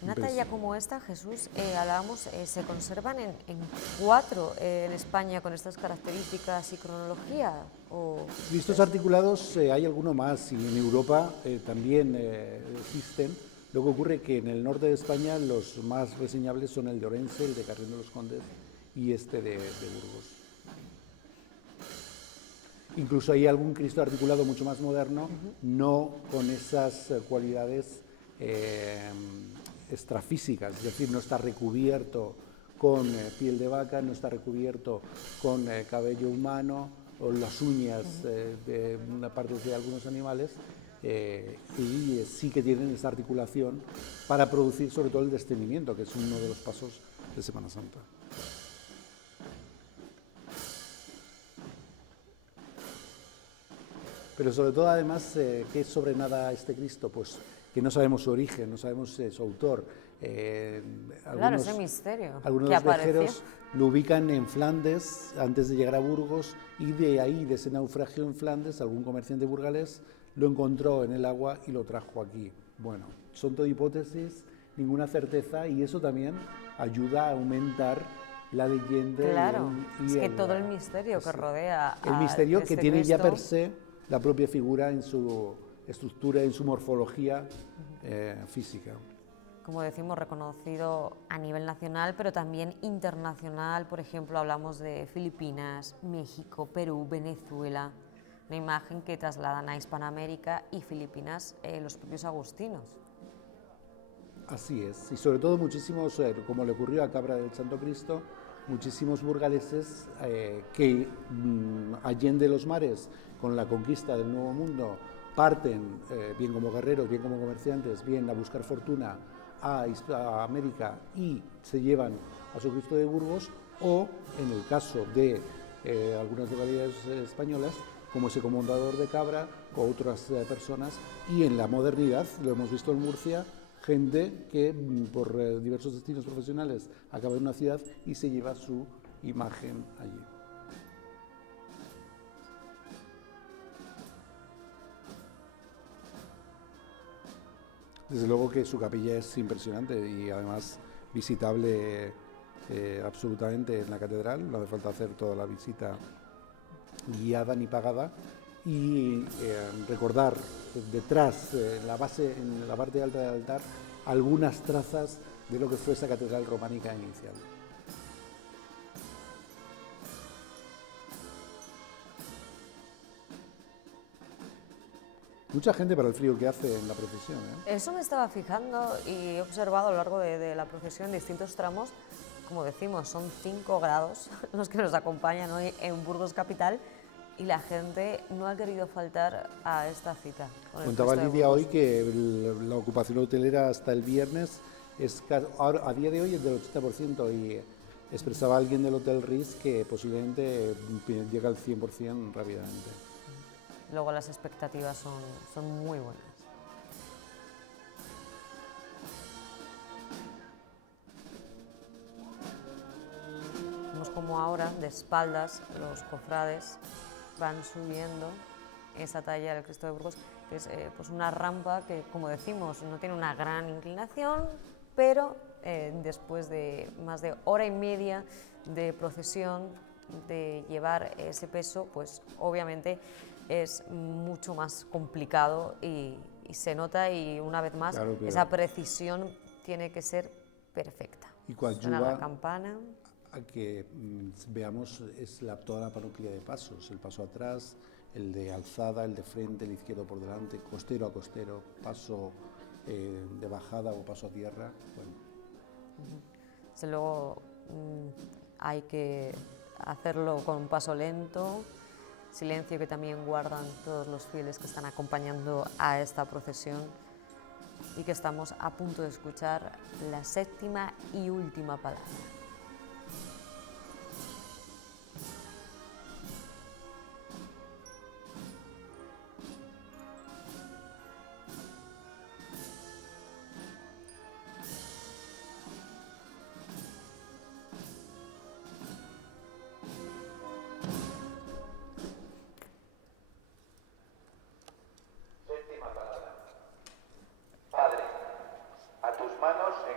Una talla como esta, Jesús, hablábamos, se conservan en 4 en España con estas características y cronología. Vistos articulados hay alguno más y en Europa también existen. Lo que ocurre es que en el norte de España los más reseñables son el de Orense, el de Carrión de los Condes y este de Burgos. Incluso hay algún Cristo articulado mucho más moderno, no con esas cualidades extrafísicas, es decir, no está recubierto con piel de vaca, no está recubierto con cabello humano o las uñas de una parte de algunos animales, y sí que tienen esa articulación para producir sobre todo el descendimiento, que es uno de los pasos de Semana Santa. Pero sobre todo, además, ¿qué sobrenada este Cristo? Pues que no sabemos su origen, no sabemos su autor. Claro, ese misterio. Algunos de los viajeros lo ubican en Flandes antes de llegar a Burgos, y de ahí, de ese naufragio en Flandes, algún comerciante burgalés lo encontró en el agua y lo trajo aquí. Bueno, son todo hipótesis, ninguna certeza, y eso también ayuda a aumentar la leyenda. Claro, es que todo el misterio que rodea el misterio este que tiene Cristo, ya per se la propia figura en su estructura, en su morfología física. Como decimos, reconocido a nivel nacional, pero también internacional. Por ejemplo, hablamos de Filipinas, México, Perú, Venezuela. Una imagen que trasladan a Hispanoamérica y Filipinas los propios agustinos. Así es, y sobre todo muchísimos, como le ocurrió a Cabra del Santo Cristo, muchísimos burgaleses que allende los mares con la conquista del Nuevo Mundo parten, bien como guerreros, bien como comerciantes, bien a buscar fortuna a América y se llevan a su Cristo de Burgos, o en el caso de algunas localidades españolas, como ese comendador de Cabra, con otras personas, y en la modernidad, lo hemos visto en Murcia, gente que por diversos destinos profesionales acaba en una ciudad y se lleva su imagen allí. Desde luego que su capilla es impresionante y además visitable absolutamente en la catedral, no hace falta hacer toda la visita guiada ni pagada, y recordar detrás, en la base, en la parte alta del altar, algunas trazas de lo que fue esa catedral románica inicial. Mucha gente para el frío que hace en la procesión, ¿eh? Eso me estaba fijando y he observado a lo largo de la procesión distintos tramos. Como decimos, son 5 grados los que nos acompañan hoy en Burgos Capital y la gente no ha querido faltar a esta cita. Contaba Lidia hoy que la ocupación hotelera hasta el viernes es a día de hoy es del 80%, y expresaba alguien del Hotel Ritz que posiblemente llega al 100% rápidamente. Luego las expectativas son muy buenas. Vemos como ahora, de espaldas, los cofrades van subiendo esa talla del Cristo de Burgos, que es pues una rampa que, como decimos, no tiene una gran inclinación, pero después de más de hora y media de procesión, de llevar ese peso, pues obviamente es mucho más complicado y se nota, y una vez más, claro, esa precisión tiene que ser perfecta. Y cuando suena la campana, a que veamos toda la panoplia de pasos, el paso atrás, el de alzada, el de frente, el izquierdo por delante, costero a costero, paso de bajada o paso a tierra. Bueno. Desde luego hay que hacerlo con un paso lento, silencio que también guardan todos los fieles que están acompañando a esta procesión, y que estamos a punto de escuchar la 7ª y última palabra.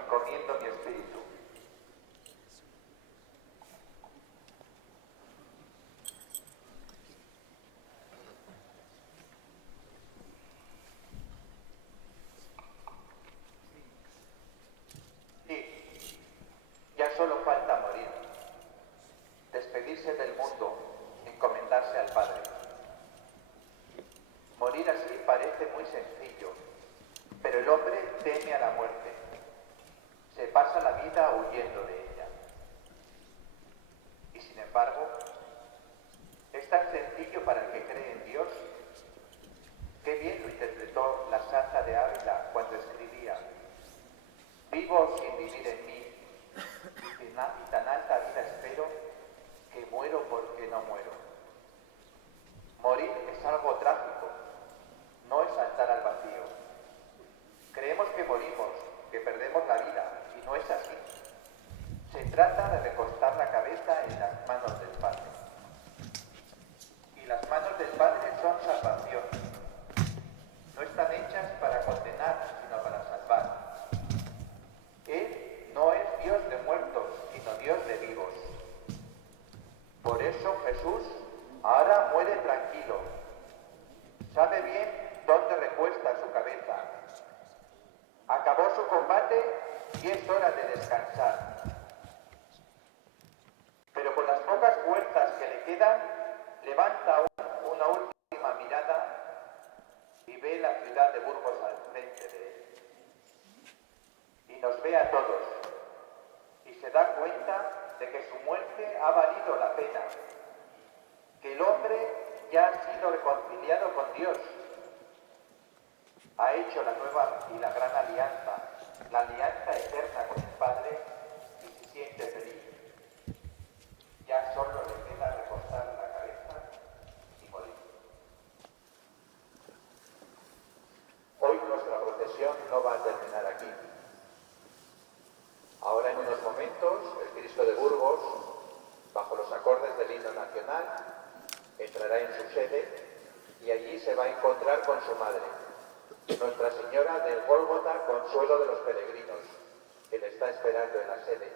Encomiendo mi espíritu. Sí, ya solo falta morir, despedirse del mundo, encomendarse al Padre. Morir así parece muy sencillo, pero el hombre teme a la muerte. Se pasa la vida huyendo de ella. Y sin embargo, es tan sencillo para el que cree en Dios. Qué bien lo interpretó la Santa de Ávila cuando escribía: vivo sin vivir en mí, y tan alta vida espero, que muero porque no muero. Morir es algo trágico, no es saltar al vacío. Creemos que morimos, que perdemos la vida, y no es así. Se trata de recostar la cabeza en las manos del Padre. Y las manos del Padre son salvación. No están hechas para condenar, sino para salvar. Él no es Dios de muertos, sino Dios de vivos. Por eso Jesús ahora muere tranquilo. Sabe bien dónde recuesta su cabeza. Acabó su combate y es hora de descansar. Pero con las pocas fuerzas que le quedan, levanta una última mirada y ve la ciudad de Burgos al frente de él. Y nos ve a todos y se da cuenta de que su muerte ha valido la pena, que el hombre ya ha sido reconciliado con Dios. Ha hecho la nueva y la gran alianza, la alianza eterna con el Padre, y se siente feliz. Ya solo le queda recostar la cabeza y morir. entrará en su sede y allí se va a encontrar con su madre, Nuestra Señora del Gólgota, consuelo de los peregrinos, que le está esperando en la sede.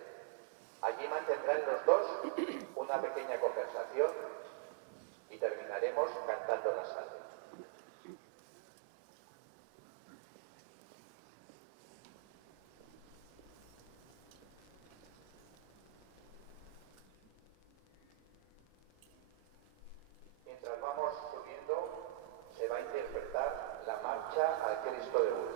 Allí mantendrán los dos una pequeña conversación y terminaremos cantando la salve. Mientras vamos subiendo, se va a interpretar la marcha al Cristo de Burgos.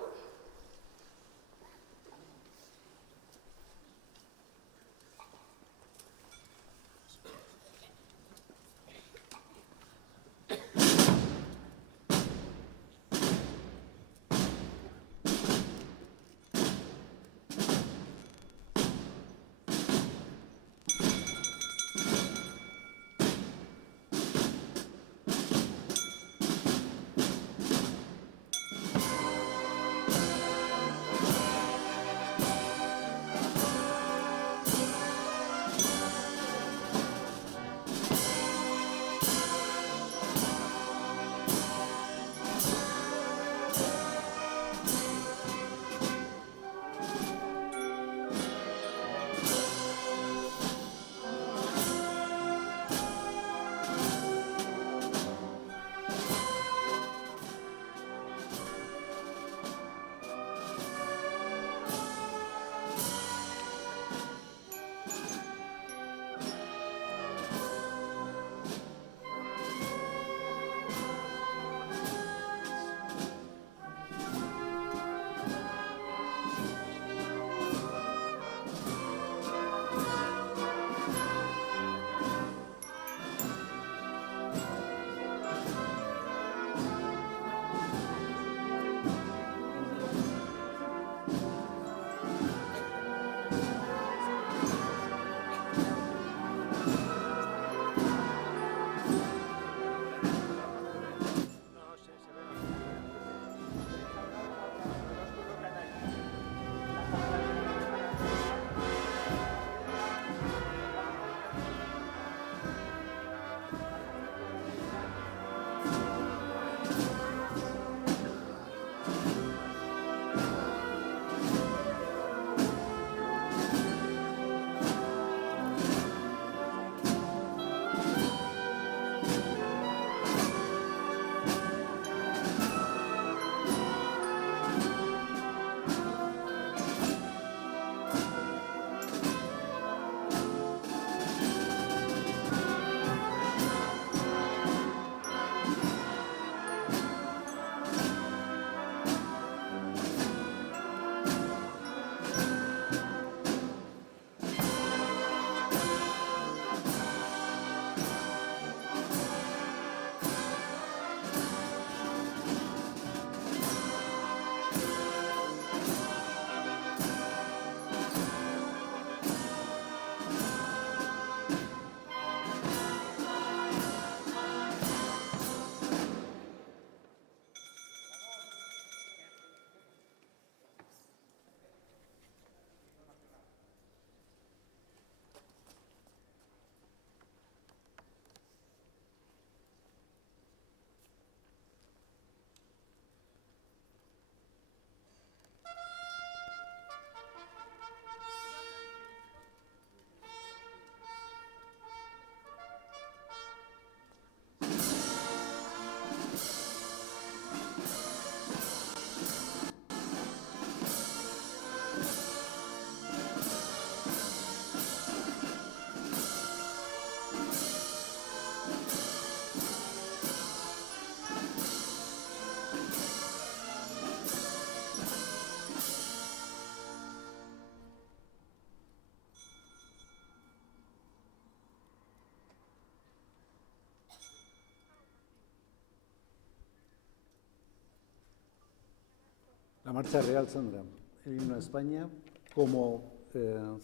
La Marcha Real, Sandra, el himno de España, como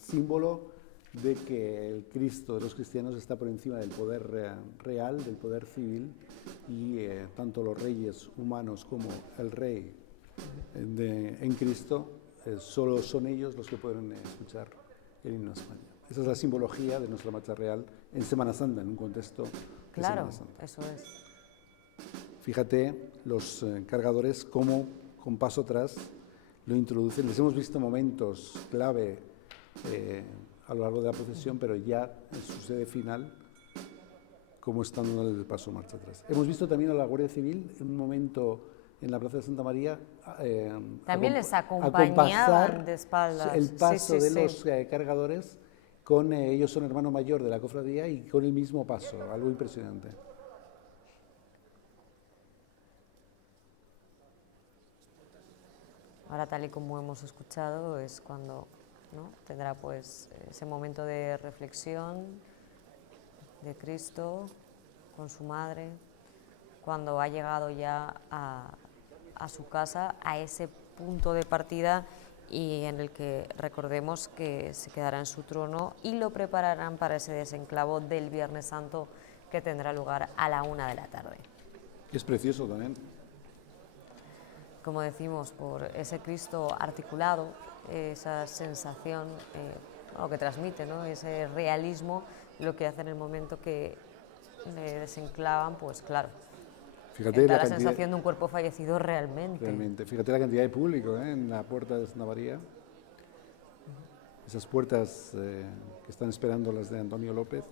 símbolo de que el Cristo de los cristianos está por encima del poder real, del poder civil, y tanto los reyes humanos como el Rey en Cristo, solo son ellos los que pueden escuchar el himno de España. Esa es la simbología de nuestra Marcha Real en Semana Santa, en un contexto Claro, Semana Santa. eso es. Fíjate los cargadores cómo con paso atrás lo introducen. Les hemos visto momentos clave a lo largo de la procesión, pero ya en su sede final, cómo están dando el paso marcha atrás. Hemos visto también a la Guardia Civil en un momento en la Plaza de Santa María También les acompañaban de espaldas. el paso Sí, sí, de sí. los cargadores con ellos son hermano mayor de la cofradía y con el mismo paso, algo impresionante. Ahora, tal y como hemos escuchado, es cuando, ¿no?, tendrá pues ese momento de reflexión de Cristo con su madre, cuando ha llegado ya a su casa, a ese punto de partida y en el que recordemos que se quedará en su trono y lo prepararán para ese desenclavo del Viernes Santo que tendrá lugar a la 1 de la tarde. Es precioso también. Como decimos, por ese Cristo articulado, esa sensación que transmite, ¿no?, ese realismo, lo que hace en el momento que le desenclavan, pues claro, Fíjate da la la cantidad, sensación de un cuerpo fallecido realmente. fíjate la cantidad de público en la puerta de Santa María. Esas puertas que están esperando las de Antonio López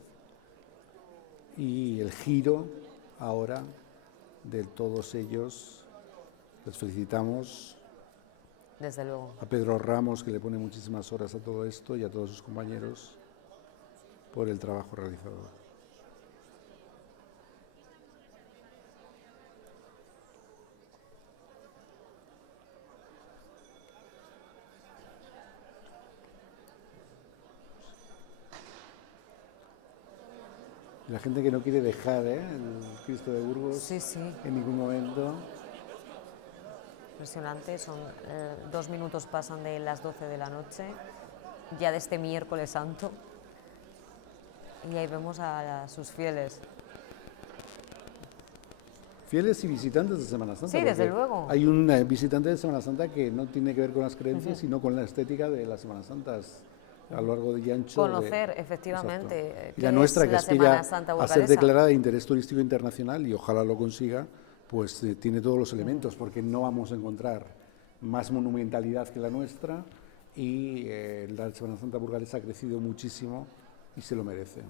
y el giro ahora de todos ellos. Les felicitamos Desde luego. a Pedro Ramos, que le pone muchísimas horas a todo esto, y a todos sus compañeros por el trabajo realizado. La gente que no quiere dejar el Cristo de Burgos Sí, sí, en ningún momento. impresionante. Son 2 minutos pasan de las 12 de la noche, ya de este miércoles santo, y ahí vemos a sus fieles. Fieles y visitantes de Semana Santa. Sí, desde porque luego. Hay un visitante de Semana Santa que no tiene que ver con las creencias, sino con la estética de las Semanas Santas a lo largo y ancho. Conocer, efectivamente, Exacto. Y qué la nuestra, es que la aspira Semana Santa a ser burgalesa. declarada de interés turístico internacional, y ojalá lo consiga, pues tiene todos los elementos, porque no vamos a encontrar más monumentalidad que la nuestra, y la Semana Santa burgalesa ha crecido muchísimo y se lo merece.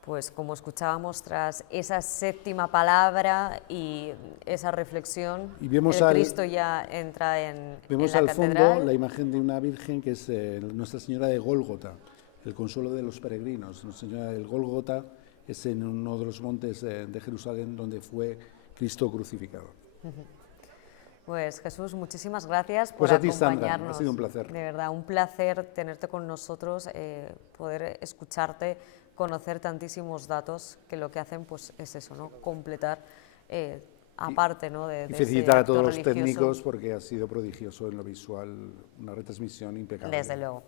Pues como escuchábamos, tras esa séptima palabra y esa reflexión, Y vemos el al- Cristo ya entra en Vemos la al catedral. fondo la imagen de una virgen que es Nuestra Señora de Gólgota, el consuelo de los peregrinos. Nuestra Señora del Gólgota es en uno de los montes de Jerusalén donde fue Cristo crucificado. Pues Jesús, muchísimas gracias por Pues a ti, Sandra, acompañarnos. ha sido un placer. De verdad, un placer tenerte con nosotros, poder escucharte, conocer tantísimos datos que lo que hacen pues es eso, ¿no?, completar aparte, ¿no?, de Y ese felicitar a acto todos los religioso. técnicos porque ha sido prodigioso en lo visual, una retransmisión impecable. Desde luego.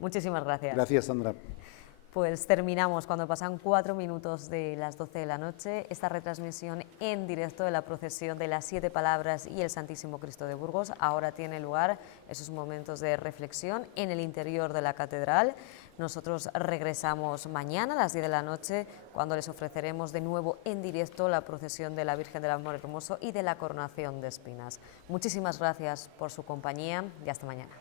Muchísimas gracias. Gracias, Sandra. Pues terminamos cuando pasan 4 minutos de las 12 de la noche esta retransmisión en directo de la procesión de las 7 palabras y el Santísimo Cristo de Burgos. Ahora tiene lugar esos momentos de reflexión en el interior de la catedral. Nosotros regresamos mañana a las 10 de la noche cuando les ofreceremos de nuevo en directo la procesión de la Virgen del Amor Hermoso y de la coronación de espinas. Muchísimas gracias por su compañía y hasta mañana.